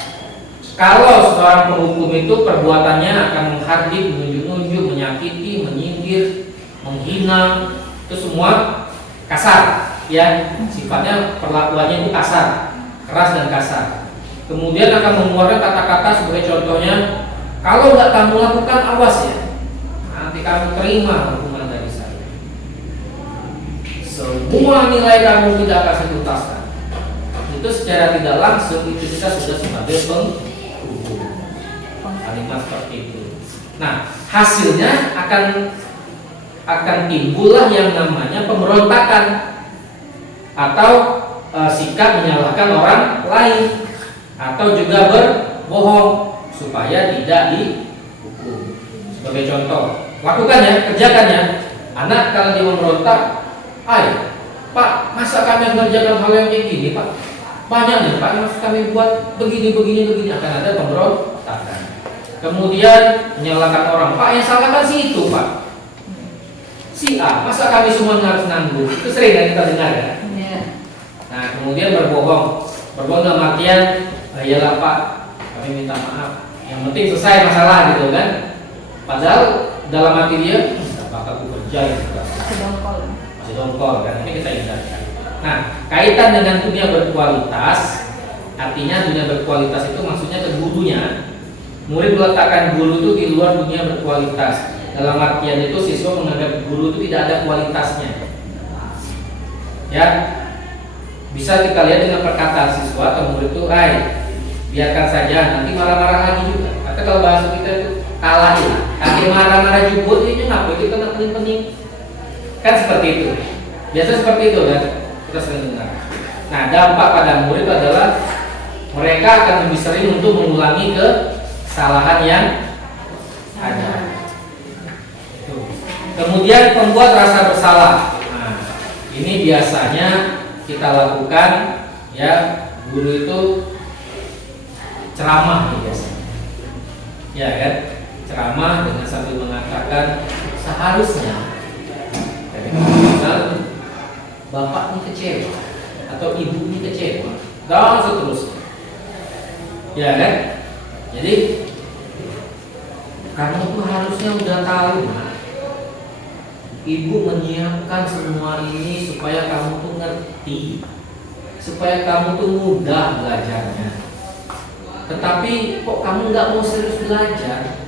kalau seorang penghukum itu perbuatannya akan menghardik, menunjuk-nunjuk, menyakiti, menyindir, menghina, itu semua kasar. Ya, sifatnya perlakuannya itu kasar, keras dan kasar. Kemudian akan mengeluarkan kata-kata sebagai contohnya, kalau nggak kamu lakukan awas ya, nanti kamu terima hukuman dari saya. Semua nilai kamu tidak akan saya tuntaskan. Itu secara tidak langsung itu kita sudah sebagai penghukum. Kalimat seperti itu. Nah, hasilnya akan timbullah yang namanya pemberontakan atau sikap menyalahkan orang lain atau juga berbohong supaya tidak dihukum. Sebagai contoh, lakukan ya, kerjakan ya. Anak kalau dia memberontak, Pak, masa kami mengerjakan hal yang kayak gini, Pak? Banyak nih, Pak, yang kami buat begini, akan ada pemberontakan. Kemudian menyalahkan orang, Pak, yang salah kan si itu, Pak. Si A, masa kami semua harus nanggung? Itu sering kan kita dengar ya. Nah, kemudian berbohong dalam artian, yalah Pak, kami minta maaf. Yang penting selesai masalah gitu kan. Padahal dalam hati dia, bakal aku kerja gitu. Masih dongkol kan, ini kita hindarkan. Nah, kaitan dengan dunia berkualitas, artinya dunia berkualitas itu maksudnya ke gurunya. Murid meletakkan guru itu di luar dunia berkualitas. Dalam artian itu siswa menganggap guru itu tidak ada kualitasnya. Ya, bisa kita lihat dengan perkataan siswa atau murid itu, biarkan saja, nanti marah-marah lagi juga. Atau kalau bahasa kita itu kalah ya, nanti marah-marah juga, ini ngapa itu kena pening-pening. Kan seperti itu. Biasa seperti itu kan, kita sering dengar. Nah, dampak pada murid adalah mereka akan lebih sering untuk mengulangi kesalahan yang ada. Kemudian pembuat rasa bersalah. Nah, ini biasanya kita lakukan ya, guru itu ceramah biasanya. Ya kan? Ceramah dengan sambil mengatakan seharusnya misal bapak ini kecewa atau ibu ini kecewa dan seterusnya. Ya kan? Jadi kamu tuh harusnya udah tahu, ibu menyiapkan semua ini supaya kamu tuh ngerti, supaya kamu tuh mudah belajarnya. Tetapi kok kamu nggak mau serius belajar?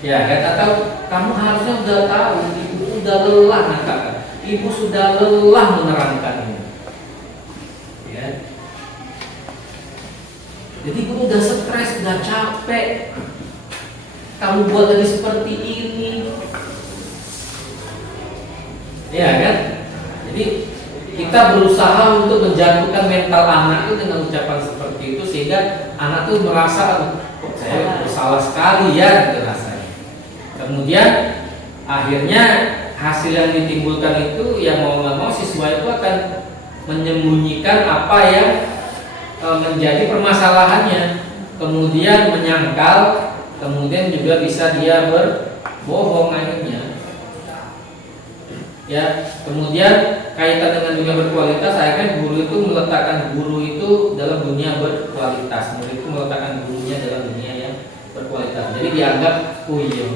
Ya kan? Atau kamu harusnya udah tahu, ibu udah lelah mengatakan, ibu sudah lelah menerangkan ini. Ya. sudah capek, kamu buat lagi seperti ini. Ya kan? Jadi kita berusaha untuk menjatuhkan mental anak itu dengan ucapan seperti itu sehingga anak itu merasa kok saya bersalah sekali ya gitu rasanya. Kemudian akhirnya hasil yang ditimbulkan itu ya mau nggak mau siswa itu akan menyembunyikan apa yang menjadi permasalahannya, kemudian menyangkal, kemudian juga bisa dia berbohong akhirnya. Ya, kemudian kaitan dengan dunia berkualitas, akhirnya guru itu meletakkan guru itu dalam dunia berkualitas, murid itu meletakkan gurunya dalam dunia yang berkualitas. Jadi dianggap, oh iya,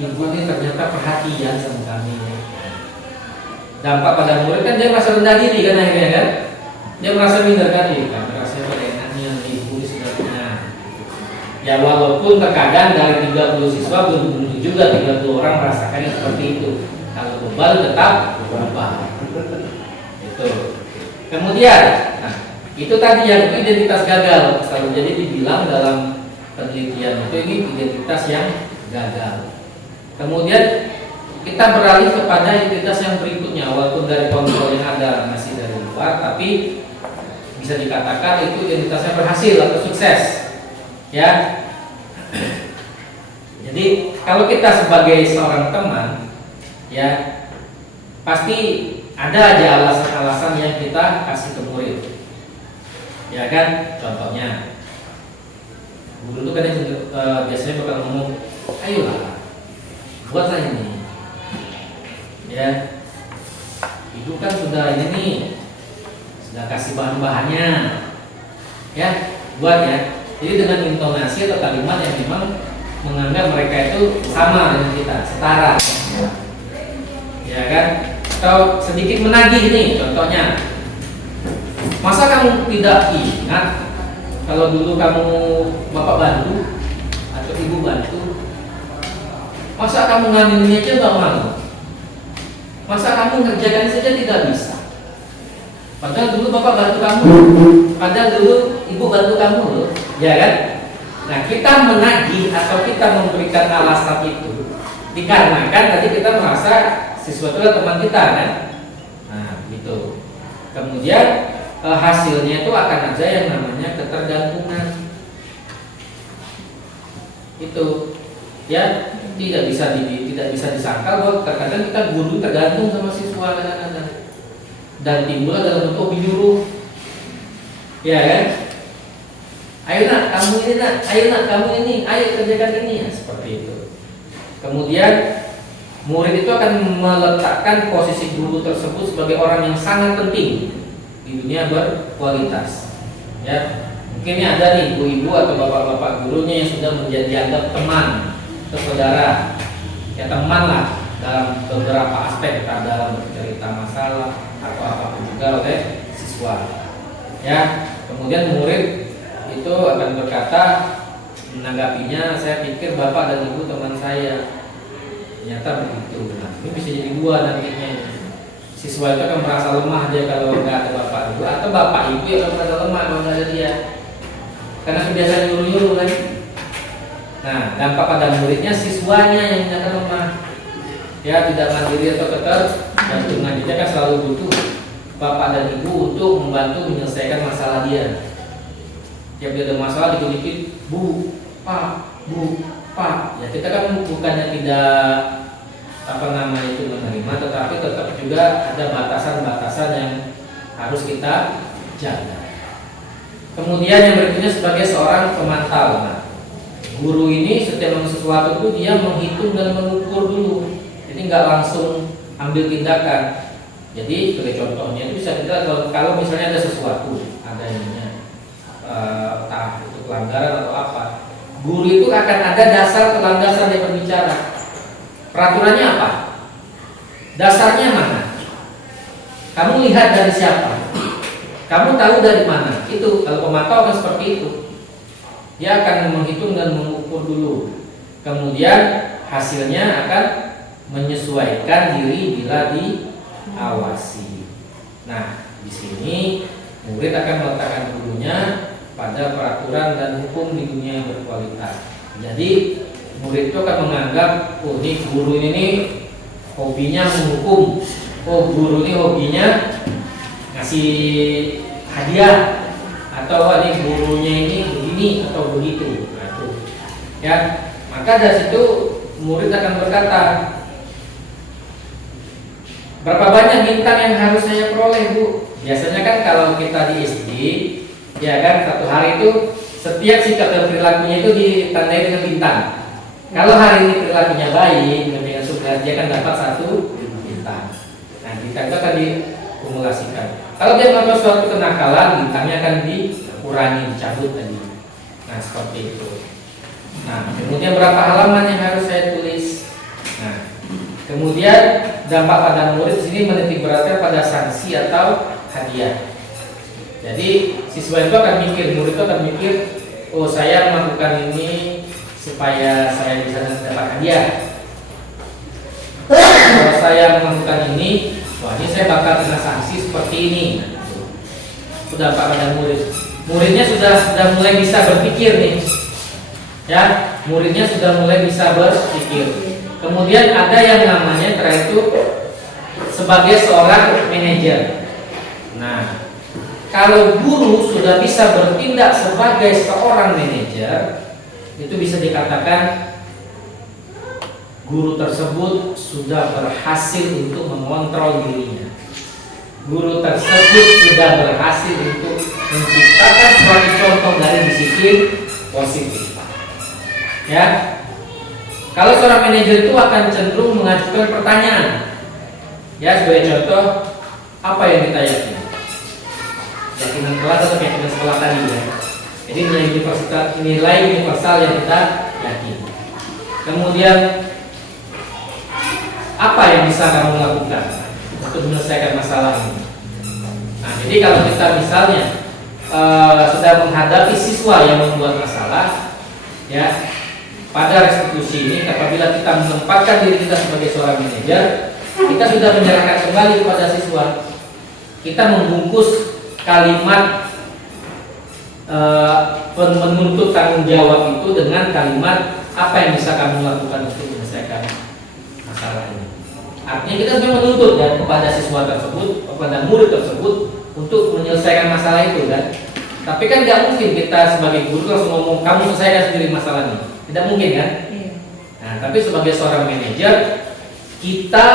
ibu ini ternyata perhatian sama kami. Dampak pada murid kan dia merasa rendah diri kan akhirnya kan, dia merasa minder kan, kami rasanya enaknya ibu sudah punya. Ya walaupun terkadang dari 30 siswa belum tentu juga 30 orang merasakan yang seperti itu. Kalau bebal tetap bebal. Itu. Kemudian, nah, itu tadi yang identitas gagal. Selalu jadi dibilang dalam penelitian itu ini identitas yang gagal. Kemudian kita beralih kepada identitas yang berikutnya. Walaupun dari kontrol yang ada masih dari luar, tapi bisa dikatakan itu identitasnya berhasil atau sukses. Ya. Jadi kalau kita sebagai seorang teman, ya pasti ada aja alasan-alasan yang kita kasih ke murid, ya kan? Contohnya guru itu kan biasanya bakal ngomong, ayolah buat saya ini, ya ibu kan sudah ini nih, sudah kasih bahan-bahannya, ya buat ya. Jadi dengan intonasi atau kalimat yang memang menganggap mereka itu sama dengan kita, setara. Ya kan? Atau sedikit menagih nih, contohnya, masa kamu tidak ingat kalau dulu kamu bapak bantu atau ibu bantu? Masa kamu ngambilnya aja nggak mau? Masa kamu ngerjakan saja tidak bisa? Padahal dulu bapak bantu kamu, padahal dulu ibu bantu kamu loh, ya kan? Nah kita menagih atau kita memberikan alasan itu dikarenakan tadi kita merasa siswa itu adalah teman kita kan. Nah gitu. Kemudian hasilnya itu akan ada yang namanya ketergantungan. Itu ya tidak bisa disangkal bahwa terkadang kita guru tergantung sama siswa kadang-kadang dan timbul dalam bentuk menyuruh, ya kan? Ayo nak kamu ini nak, ayo nak kamu ini, ayo kerjakan ini, ya, seperti itu. Kemudian murid itu akan meletakkan posisi guru tersebut sebagai orang yang sangat penting di dunia berkualitas. Ya, mungkin ada nih ibu-ibu atau bapak-bapak gurunya yang sudah dianggap teman atau saudara, ya teman lah dalam beberapa aspek, dalam bercerita masalah atau apapun juga oleh siswa. Ya, kemudian murid itu akan berkata menanggapinya, saya pikir bapak dan ibu teman saya. Ternyata begitu. Nah, ini bisa jadi dua nantinya. Siswa itu akan merasa lemah dia kalau nggak ada bapak ibu, atau bapak ibu yang akan merasa lemah kalau nggak ada dia, karena kebiasaan nyuruh-nyuruh kan. Nah, dampak pada muridnya siswanya yang akan lemah. Ya tidak mandiri atau ketergantungan. Dia kan selalu butuh bapak dan ibu untuk membantu menyelesaikan masalah dia. Tiap dia ada masalah dikit-dikit, bu, pak. Ya kita kan bukannya tidak itu menerima, tetapi tetap juga ada batasan-batasan yang harus kita jaga. Kemudian yang berikutnya sebagai seorang pemantau. Nah, guru ini setiap melakukan sesuatu itu dia menghitung dan mengukur dulu. Jadi nggak langsung ambil tindakan. Jadi sebagai contohnya itu bisa kita kalau misalnya ada sesuatu, ada entah itu pelanggaran atau apa, guru itu akan ada dasar kelandasan yang berbicara. Peraturannya apa? Dasarnya mana? Kamu lihat dari siapa? Kamu tahu dari mana? Itu kalau pemantau akan seperti itu. Dia akan menghitung dan mengukur dulu. Kemudian hasilnya akan menyesuaikan diri bila diawasi. Nah, di sini murid akan meletakkan gurunya pada peraturan dan hukum di dunia yang berkualitas. Jadi murid itu akan menganggap, oh ini guru ini hobinya menghukum, oh guru ini hobinya ngasih hadiah, atau ini gurunya ini begini atau begitu. Nah, itu. Ya, maka dari situ murid akan berkata, berapa banyak bintang yang harus saya peroleh, Bu? Biasanya kan kalau kita di SD, ya kan satu hari itu setiap sikap dan perilakunya itu ditandai dengan bintang. Kalau hari ini perilakunya baik dengan sukses, dia akan dapat 1 bintang. Nah, bintang itu akan dikumulasikan. Kalau dia melakukan suatu kenakalan, bintangnya akan dikurangi, dicabut tadi. Nah, seperti itu. Nah, kemudian berapa halaman yang harus saya tulis? Nah, kemudian dampak pada murid sini menitik beratkan pada sanksi atau hadiah. Jadi siswa itu akan mikir, murid itu akan mikir, oh saya melakukan ini supaya saya bisa dapat hadiah. Kalau saya melakukan ini, wah ini saya bakal kena sanksi seperti ini. Itu dampak pada murid. Muridnya sudah mulai bisa berpikir nih, ya, muridnya sudah mulai bisa berpikir. Kemudian ada yang namanya terakhir itu sebagai seorang manajer. Nah, kalau guru sudah bisa bertindak sebagai seorang manajer, itu bisa dikatakan guru tersebut sudah berhasil untuk mengontrol dirinya. Guru tersebut sudah berhasil untuk menciptakan suatu contoh dari disiplin positif. Ya, kalau seorang manajer itu akan cenderung mengajukan pertanyaan. Ya, sebagai contoh, apa yang kita yakini? Keyakinan kelas atau keyakinan sekolah tadi ya. Jadi nilai universal yang kita yakini. Kemudian apa yang bisa kamu lakukan untuk menyelesaikan masalah ini? Nah, jadi kalau kita misalnya sedang menghadapi siswa yang membuat masalah, ya, pada restitusi ini, apabila kita menempatkan diri kita sebagai seorang manajer, kita sudah menyerahkan kembali kepada siswa. Kita membungkus kalimat menuntut tanggung jawab itu dengan kalimat apa yang bisa kamu lakukan untuk menyelesaikan masalah ini. Artinya kita sudah menuntut dan kepada siswa tersebut, kepada murid tersebut untuk menyelesaikan masalah itu kan. Tapi kan nggak mungkin kita sebagai guru langsung ngomong kamu selesaikan sendiri masalah ini. Tidak mungkin kan? Nah, tapi sebagai seorang manajer kita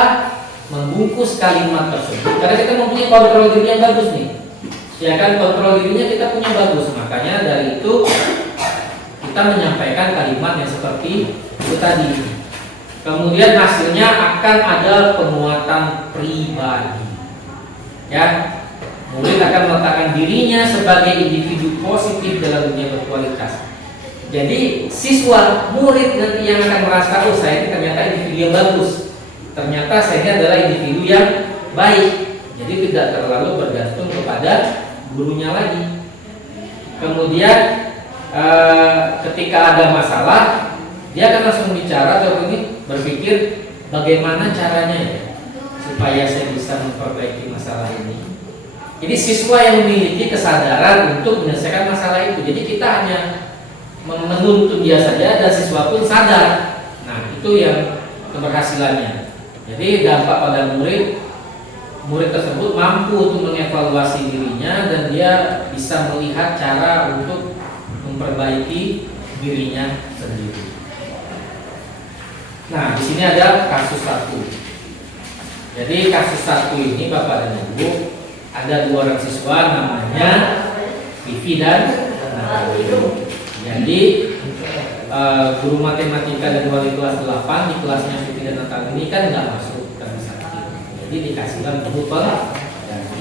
membungkus kalimat tersebut karena kita mempunyai kontrol diri yang bagus nih. Ya kan, kontrol dirinya kita punya bagus, makanya dari itu kita menyampaikan kalimat yang seperti itu tadi. Kemudian hasilnya akan ada penguatan pribadi. Ya, murid akan meletakkan dirinya sebagai individu positif dalam dunia berkualitas. Jadi siswa, murid nanti yang akan merasa, oh saya ini ternyata individu yang bagus. Ternyata saya ini adalah individu yang baik. Jadi tidak terlalu bergantung kepada gurunya lagi. Kemudian ketika ada masalah, dia akan langsung bicara atau ini berpikir bagaimana caranya ya supaya saya bisa memperbaiki masalah ini. Jadi siswa yang memiliki kesadaran untuk menyelesaikan masalah itu. Jadi kita hanya menuntut dia saja dan siswa pun sadar. Nah, itu yang keberhasilannya. Jadi dampak pada murid tersebut mampu untuk mengevaluasi dirinya dan dia bisa melihat cara untuk memperbaiki dirinya sendiri. Nah, di sini ada kasus 1. Jadi kasus 1 ini Bapak dan Ibu, ada 2 orang siswa namanya Vivi dan Natalie. Jadi guru matematika dan wali kelas 8 di kelasnya Vivi dan Natalie ini kan nggak masuk. Jadi dikasihlah guru pengganti.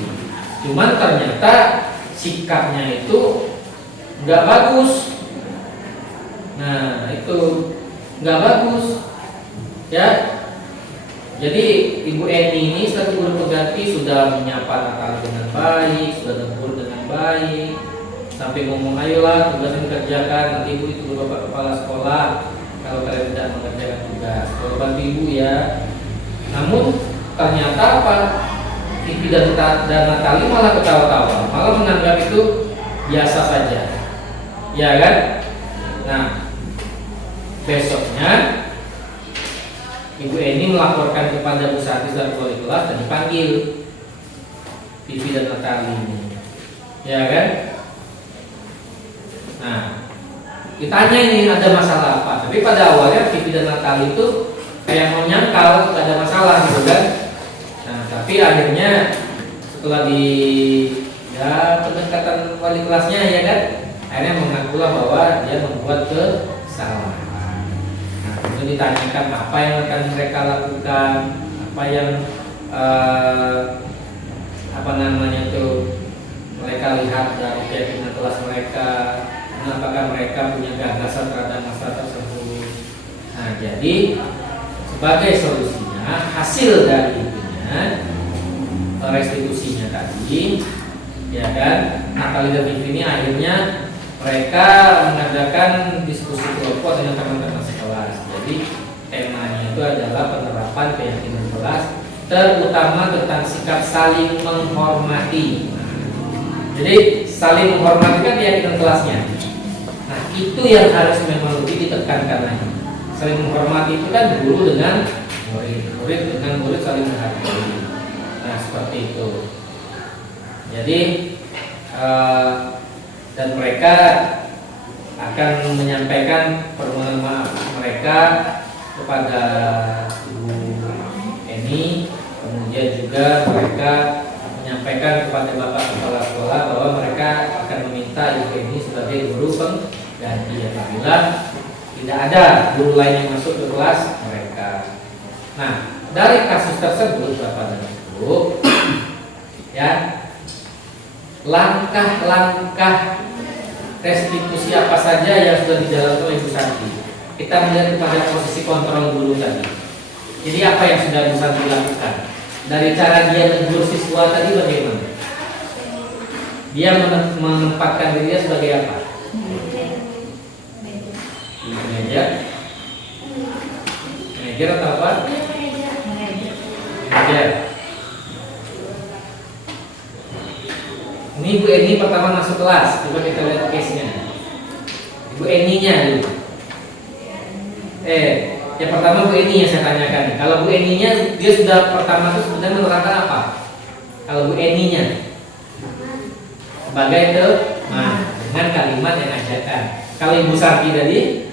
Cuman ternyata sikapnya itu nggak bagus. Nah, itu nggak bagus, ya. Jadi Ibu Eni ini satu guru pengganti sudah menyapa Natalie dengan baik, sudah tegur dengan baik, sampai ngomong ayolah tugas yang dikerjakan, nanti Ibu itu Bapak kepala sekolah kalau kalian tidak mengerjakan tugas, kalau bantu Ibu ya. Namun ternyata apa? Vivi dan Natalie malah ketawa-tawa, malah menganggap itu biasa saja. Ya kan? Nah, besoknya Ibu Eni melaporkan kepada Bu Sarti dan wali kelas dan dipanggil Vivi dan Natali ini. Ya kan? Nah, ditanya ini ada masalah apa? Tapi pada awalnya Vivi dan Natali itu kayak mau nyangkal tidak ada masalah gitu kan. Nah, tapi akhirnya setelah di pendekatan wali kelasnya ya kan, akhirnya mengakulah bahwa dia membuat kesalahan. Nah, itu ditanyakan apa yang akan mereka lakukan, apa yang mereka lihat dari keyakinan kelas mereka, dan apakah mereka punya gagasan terhadap masalah tersebut. Nah, jadi sebagai solusinya, hasil dari itunya, restitusinya tadi, ya kan, Natali dan Vivi ini akhirnya mereka mengadakan diskusi kelompok dengan teman-teman sekelas. Jadi temanya itu adalah penerapan keyakinan kelas, terutama tentang sikap saling menghormati. Jadi saling menghormati kan keyakinan kelasnya. Nah, itu yang harus memang lebih ditekankan lagi. Saling menghormati itu kan guru dengan murid, murid dengan murid saling menghargai. Nah, seperti itu. Jadi dan mereka akan menyampaikan permohonan maaf mereka kepada Ibu Eni. Kemudian juga mereka menyampaikan kepada Bapak Kepala Sekolah bahwa mereka akan meminta Ibu Eni sebagai guru pengganti apabila tidak ada guru lain yang masuk ke kelas mereka. Nah, dari kasus tersebut Bapak dan Ibu, ya, langkah-langkah restitusi apa saja yang sudah dijalankan oleh Ibu Santi. Kita melihat kepada posisi kontrol guru tadi. Jadi apa yang sudah Ibu Santi lakukan? Dari cara dia menegur siswa tadi bagaimana? Dia menempatkan dirinya sebagai apa? Manajer. Manajer atau apa? Manajer. Ini Ibu Eni pertama masuk kelas. Coba kita lihat case-nya. Ibu Eni-nya dulu. Yang pertama Bu Eni yang saya tanyakan. Kalau Bu Eni-nya dia sudah pertama itu sebenarnya menerangkan apa? Kalau Bu Eni-nya sebagai teman dengan kalimat yang ajakan. Kalau Ibu Sarti tadi,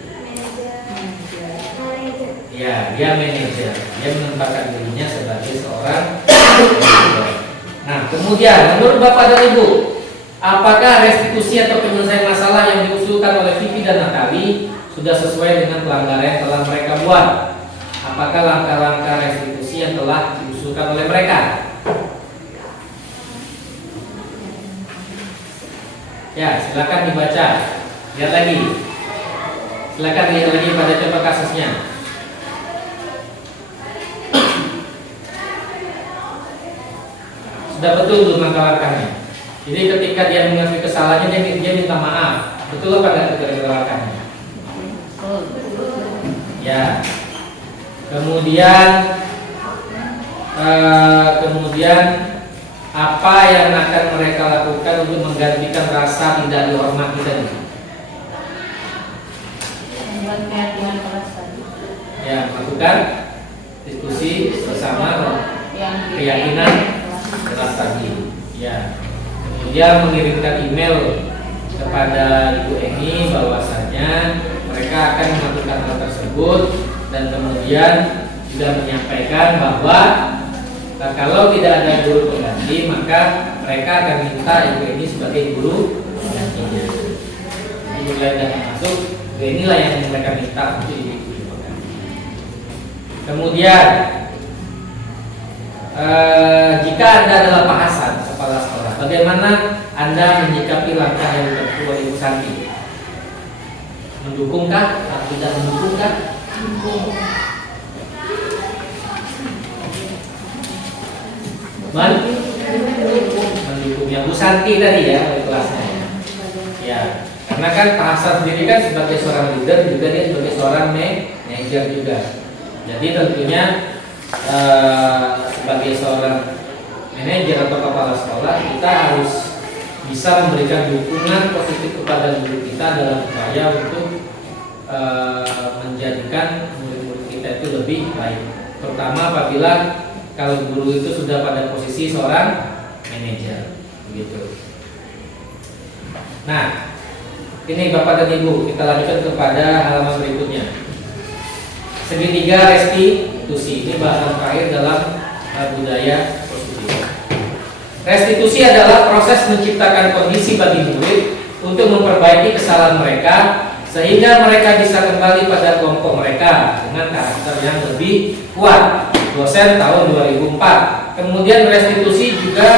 ya dia manajer. Dia menempatkan dirinya sebagai seorang manajer. Nah, kemudian menurut Bapak dan Ibu, apakah restitusi atau penyelesaian masalah yang diusulkan oleh Vivi dan Natali sudah sesuai dengan pelanggaran yang telah mereka buat? Apakah langkah-langkah restitusi yang telah diusulkan oleh mereka? Ya, silakan dibaca. Lihat lagi. Silakan lihat lagi pada coba kasusnya. Sudah betul tuh langkah-langkahnya. Jadi ketika dia mengakui kesalahannya, dia minta maaf. Betul apa enggak itu langkahnya? Ya. Kemudian apa yang akan mereka lakukan untuk menggantikan rasa tidak dihormati tadi? Membuat keyakinan kelas tadi. Ya, melakukan diskusi bersama Yang keyakinan kelas tadi. Ya. Kemudian mengirimkan email kepada Ibu Eni bahwasanya mereka akan melakukan hal tersebut, dan kemudian juga menyampaikan bahwa kalau tidak ada guru pengganti maka mereka akan minta Ibu Eni sebagai guru penggantinya. Jadi mulai dari masuk, Ibu Eni lah yang mereka minta untuk jadi guru pengganti. Kemudian jika Anda adalah Pak Hasan, kepala sekolah, bagaimana Anda menyikapi langkah yang ditempuh oleh Ibu Santi? Mendukungkah atau tidak mendukungkah? Mendukung yang Bu Santi tadi ya, oleh kelasnya. Ya, karena kan Pak Hasan sendiri kan sebagai seorang leader juga dia sebagai seorang manajer juga. Jadi tentunya sebagai seorang manajer atau kepala sekolah kita harus bisa memberikan dukungan positif kepada guru kita dalam upaya untuk menjadikan murid-murid kita itu lebih baik. Terutama apabila kalau guru itu sudah pada posisi seorang manajer, begitu. Nah, ini Bapak dan Ibu, kita lanjutkan kepada halaman berikutnya. Segitiga restitusi, ini bahasan terakhir dalam budaya positif. Restitusi adalah proses menciptakan kondisi bagi murid untuk memperbaiki kesalahan mereka sehingga mereka bisa kembali pada kelompok mereka dengan karakter yang lebih kuat. Dosen tahun 2004. Kemudian restitusi juga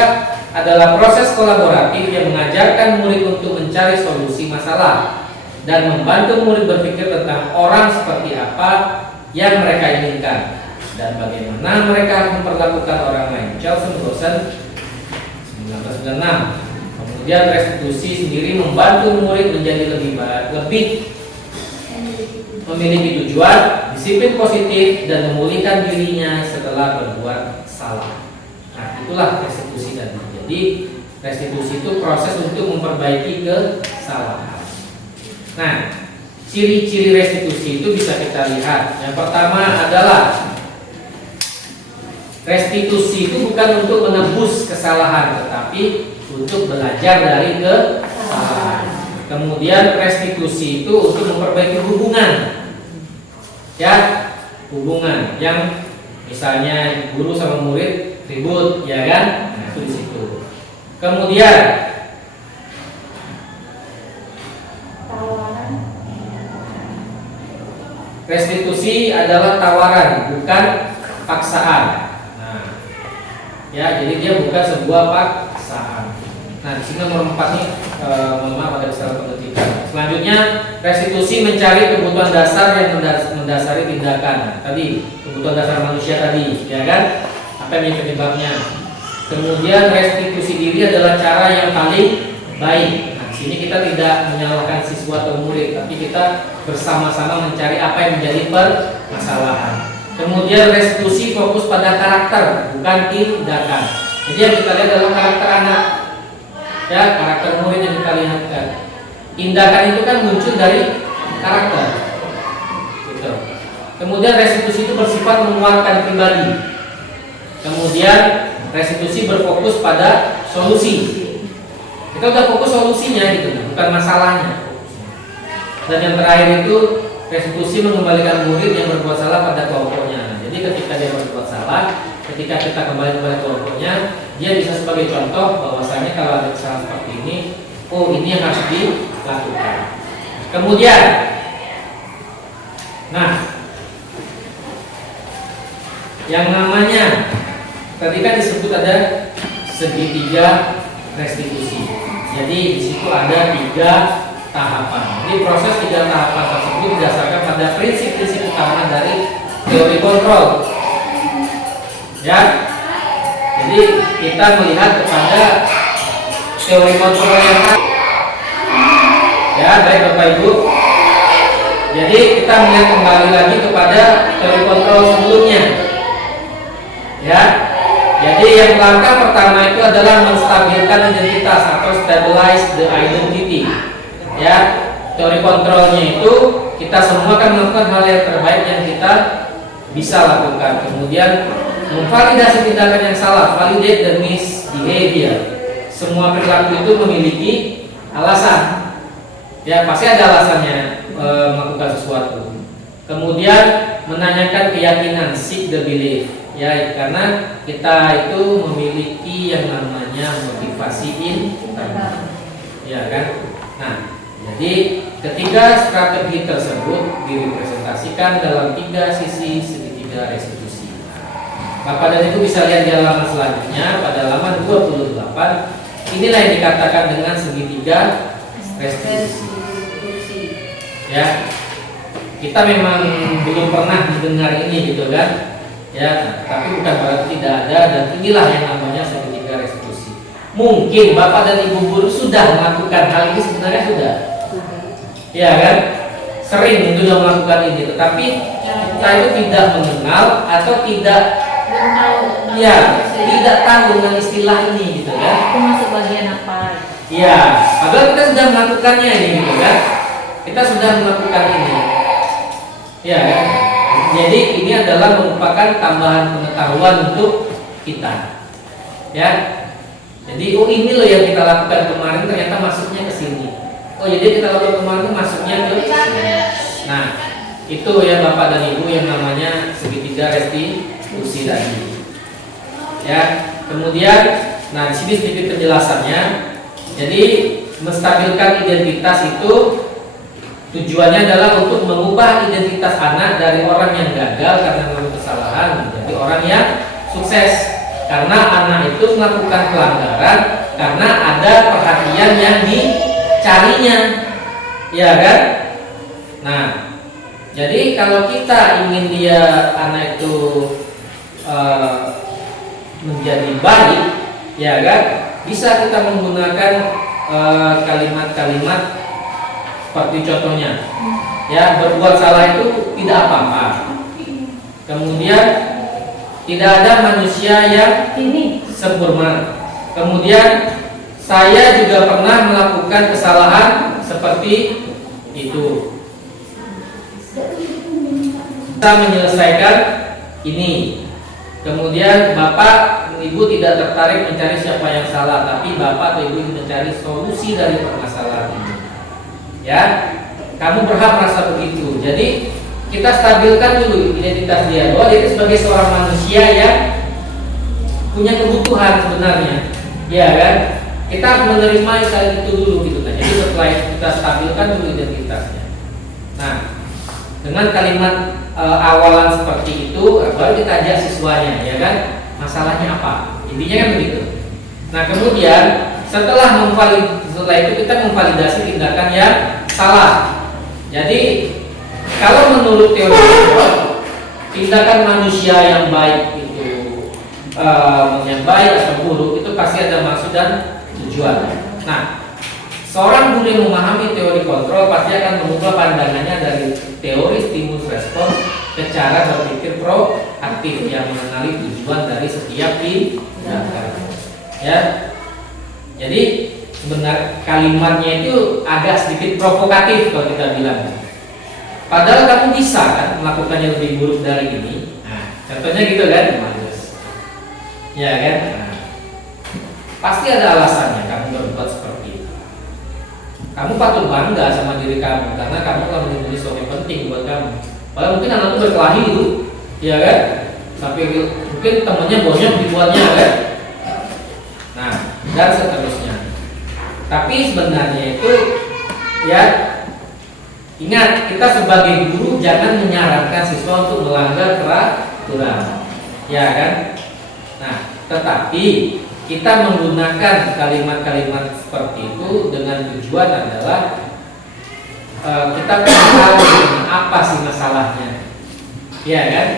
adalah proses kolaboratif yang mengajarkan murid untuk mencari solusi masalah dan membantu murid berpikir tentang orang seperti apa yang mereka inginkan dan bagaimana mereka harus memperlakukan orang lain. Charles Dosen 1996. Kemudian restitusi sendiri membantu murid menjadi lebih memiliki tujuan, disiplin positif dan memulihkan dirinya setelah berbuat salah. Nah, itulah restitusi tadi. Jadi restitusi itu proses untuk memperbaiki kesalahan. Nah, ciri-ciri restitusi itu bisa kita lihat. Yang pertama adalah restitusi itu bukan untuk menebus kesalahan, tetapi untuk belajar dari kesalahan. Kemudian restitusi itu untuk memperbaiki hubungan, ya, hubungan yang misalnya guru sama murid ribut, ya kan? Nah, itu di situ. Kemudian restitusi adalah tawaran, bukan paksaan. Nah, ya, jadi dia bukan sebuah paksaan. Nah, di sini nomor 4 nih, mohon maaf ada kesalahan pengetikan. Selanjutnya, restitusi mencari kebutuhan dasar yang mendasari tindakan. Nah, tadi kebutuhan dasar manusia tadi, ya kan? Apa yang menjadi penyebabnya? Kemudian restitusi diri adalah cara yang paling baik. Nah, di sini kita tidak menyalahkan siswa atau murid, tapi kita bersama-sama mencari apa yang menjadi permasalahan. Kemudian restitusi fokus pada karakter, bukan tindakan. Jadi yang kita lihat adalah karakter anak, ya, karakter murid yang kita lihatkan. Tindakan itu kan muncul dari karakter, gitu. Kemudian restitusi itu bersifat menguatkan pribadi. Kemudian restitusi berfokus pada solusi. Kita udah fokus solusinya gitu, bukan masalahnya. Dan yang terakhir itu restitusi mengembalikan murid yang berbuat salah pada kelompoknya. Nah, jadi ketika dia berbuat salah, ketika kita kembali kepada kelompoknya, dia bisa sebagai contoh bahwasanya kalau ada kesalahan seperti ini, oh ini yang harus dilakukan. Kemudian, nah, yang namanya tadi kan disebut ada segitiga restitusi. Jadi di situ ada 3 tahapan. Jadi proses 3 tahapan tersebut didasarkan pada prinsip-prinsip utama dari teori kontrol. Ya, jadi kita melihat kepada teori kontrol yang ya, baik Bapak Ibu. Jadi kita melihat kembali lagi kepada teori kontrol sebelumnya. Ya, jadi yang langkah pertama itu adalah menstabilkan identitas atau stabilize the identity. Ya, teori kontrolnya itu kita semua kan melakukan hal yang terbaik yang kita bisa lakukan. Kemudian memvalidasi tindakan yang salah, validate the misbehavior. Semua perilaku itu memiliki alasan. Ya, pasti ada alasannya melakukan sesuatu. Kemudian menanyakan keyakinan, seek the belief. Ya, karena kita itu memiliki yang namanya motivasi internal. Ya kan? Nah, jadi ketiga strategi tersebut direpresentasikan dalam 3 sisi segitiga restitusi. Bapak dan Ibu bisa lihat di halaman selanjutnya pada halaman 28. Inilah yang dikatakan dengan segitiga restitusi. Ya, kita memang belum pernah mendengar ini gitu kan? Ya, tapi bukan berarti tidak ada, dan inilah yang namanya segitiga restitusi. Mungkin Bapak dan Ibu guru sudah melakukan hal ini, sebenarnya sudah. Ya kan? Sering sudah melakukan ini, tetapi kita itu tidak mengenal atau tidak tidak tahu dengan istilah ini gitu kan. Itu masuk bagian apa? Iya, padahal kita sudah melakukannya ini gitu kan. Kita sudah melakukan ini. Iya kan? Jadi ini adalah merupakan tambahan pengetahuan untuk kita. Ya. Jadi oh ini loh yang kita lakukan kemarin ternyata masuknya ke sini. Oh jadi kita lakukan kemarin masuknya ke sini. Nah, itu ya Bapak dan Ibu yang namanya segitiga restitusi tadi. Ya, kemudian nah di sini sedikit penjelasannya. Jadi menstabilkan identitas itu tujuannya adalah untuk mengubah identitas anak dari orang yang gagal karena melakukan kesalahan menjadi orang yang sukses. Karena anak itu melakukan pelanggaran karena ada perhatian yang dicarinya, ya kan? Nah, jadi kalau kita ingin dia anak itu menjadi baik, ya kan? Bisa kita menggunakan kalimat-kalimat seperti contohnya, ya berbuat salah itu tidak apa-apa. Kemudian tidak ada manusia yang sempurna. Kemudian saya juga pernah melakukan kesalahan seperti itu. Kita menyelesaikan ini. Kemudian Bapak, Ibu tidak tertarik mencari siapa yang salah, tapi Bapak atau Ibu mencari solusi dari permasalahan ini. Ya, kamu berhak merasa begitu. Jadi kita stabilkan dulu identitas dia, bahwa dia itu sebagai seorang manusia yang punya kebutuhan sebenarnya, ya kan? Kita harus menerima hal itu dulu gitu kan. Jadi setelah kita stabilkan dulu identitasnya. Nah, dengan kalimat awalan seperti itu, baru kita ajak siswanya, ya kan? Masalahnya apa? Intinya kan begitu. Nah, kemudian setelah itu kita memvalidasi tindakan yang salah. Jadi kalau menurut teori tindakan manusia yang baik itu yang baik atau buruk itu pasti ada maksud dan tujuan. Nah, seorang guru yang memahami teori kontrol pasti akan mengubah pandangannya dari teori stimulus respons ke cara berpikir proaktif yang mengenali tujuan dari setiap tindakan. Ya, jadi sebenarnya kalimatnya itu agak sedikit provokatif kalau kita bilang. Padahal kamu bisa kan melakukannya lebih buruk dari ini. Nah, contohnya gitu kan, Mas. Ya kan? Nah, pasti ada alasannya kamu berbuat seperti itu. Kamu patut bangga sama diri kamu karena kamu telah melindungi sesuatu yang penting buat kamu. Padahal mungkin anak itu berkelahi itu, ya kan? Sampai mungkin temannya bonyok dibuatnya kan? Nah, dan seterusnya. Tapi sebenarnya itu ya, ingat, kita sebagai guru jangan menyarankan siswa untuk melanggar peraturan, ya kan? Nah, tetapi kita menggunakan kalimat-kalimat seperti itu dengan tujuan adalah kita tahu apa sih masalahnya, ya kan?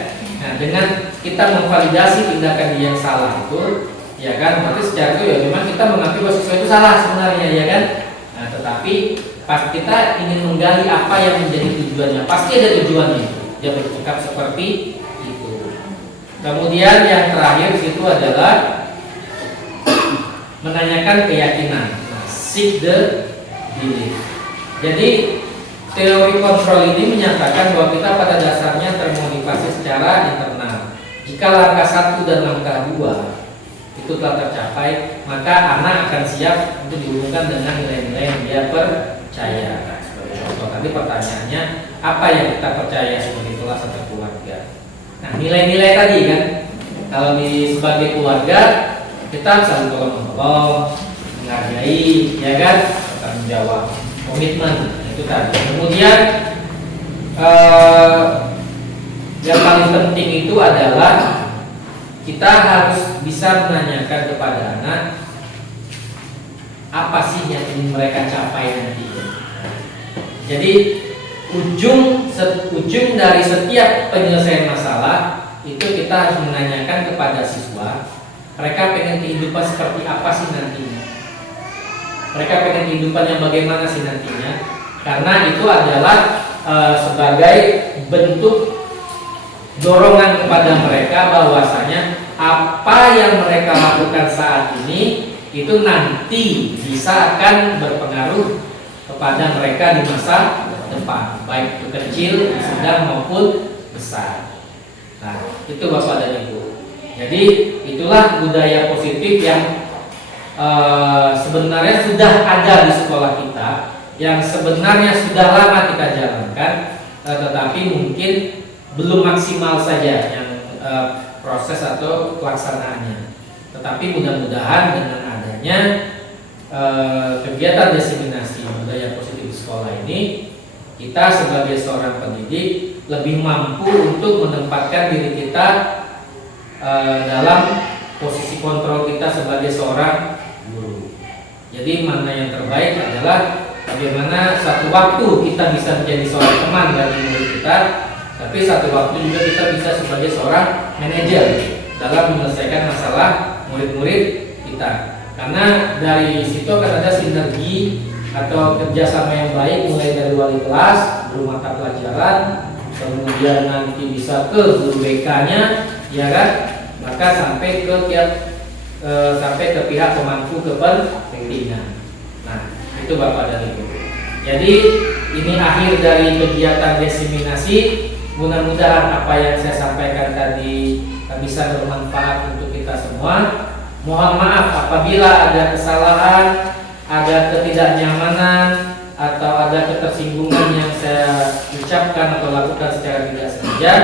Nah, dengan kita memvalidasi tindakan yang salah itu, ya kan? Berarti secara itu ya memang kita mengakui bahwa siswa itu salah sebenarnya, ya kan? Nah, tetapi pas kita ingin menggali apa yang menjadi tujuannya, pasti ada tujuannya. Dia bersikap seperti itu. Kemudian yang terakhir itu adalah menanyakan keyakinan, seek the belief. Jadi teori kontrol ini menyatakan bahwa kita pada dasarnya termotivasi secara internal. Jika langkah 1 dan langkah 2 itu telah tercapai, maka anak akan siap untuk dihubungkan dengan nilai-nilai yang dia percaya. Nah, sebagai contoh tadi pertanyaannya, apa yang kita percaya sebagai kelas atau keluarga? Nah, nilai-nilai tadi kan, kalau di sebagai keluarga kita saling tolong-menolong, menghargai, ya kan, bertanggung jawab, komitmen, itu tadi. Kemudian yang paling penting itu adalah kita harus bisa menanyakan kepada anak apa sih yang ingin mereka capai nanti. Jadi ujung dari setiap penyelesaian masalah itu kita harus menanyakan kepada siswa, mereka pengen kehidupan seperti apa sih nantinya. Mereka pengen kehidupan yang bagaimana sih nantinya. Karena itu adalah sebagai bentuk dorongan kepada mereka bahwasanya apa yang mereka lakukan saat ini itu nanti bisa akan berpengaruh kepada mereka di masa depan, baik itu kecil, sedang maupun besar. Nah, itu Bapak dan Ibu. Jadi itulah budaya positif yang sebenarnya sudah ada di sekolah kita, yang sebenarnya sudah lama kita jalankan, tetapi mungkin belum maksimal saja yang proses atau pelaksanaannya. Tetapi mudah-mudahan dengan adanya kegiatan diseminasi budaya positif di sekolah ini, kita sebagai seorang pendidik lebih mampu untuk menempatkan diri kita dalam posisi kontrol kita sebagai seorang guru. Jadi mana yang terbaik adalah bagaimana satu waktu kita bisa menjadi seorang teman bagi murid kita, tapi satu waktu juga kita bisa sebagai seorang manajer dalam menyelesaikan masalah murid-murid kita. Karena dari situ akan ada sinergi atau kerjasama yang baik, mulai dari wali kelas, guru mata pelajaran, kemudian nanti bisa ke guru BK-nya, ya kan? Maka sampai ke pihak pemangku kepentingan. Nah, itu Bapak dan Ibu. Jadi ini akhir dari kegiatan diseminasi. Mudah-mudahan apa yang saya sampaikan tadi bisa bermanfaat untuk kita semua. Mohon maaf apabila ada kesalahan, ada ketidaknyamanan, atau ada ketersinggungan yang saya ucapkan atau lakukan secara tidak sengaja.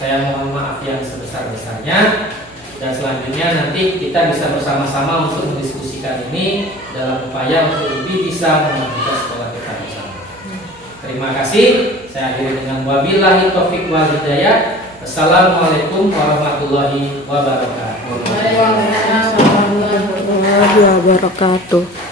Saya mohon maaf yang sebesar-besarnya. Dan selanjutnya nanti kita bisa bersama-sama untuk mendiskusikan ini dalam upaya untuk lebih bisa memajukan sekolah kita bersama. Terima kasih. Saya akhiri dengan wabillahi taufiq wal hidayah. Assalamualaikum warahmatullahi wabarakatuh. Waalaikumsalam warahmatullahi wabarakatuh.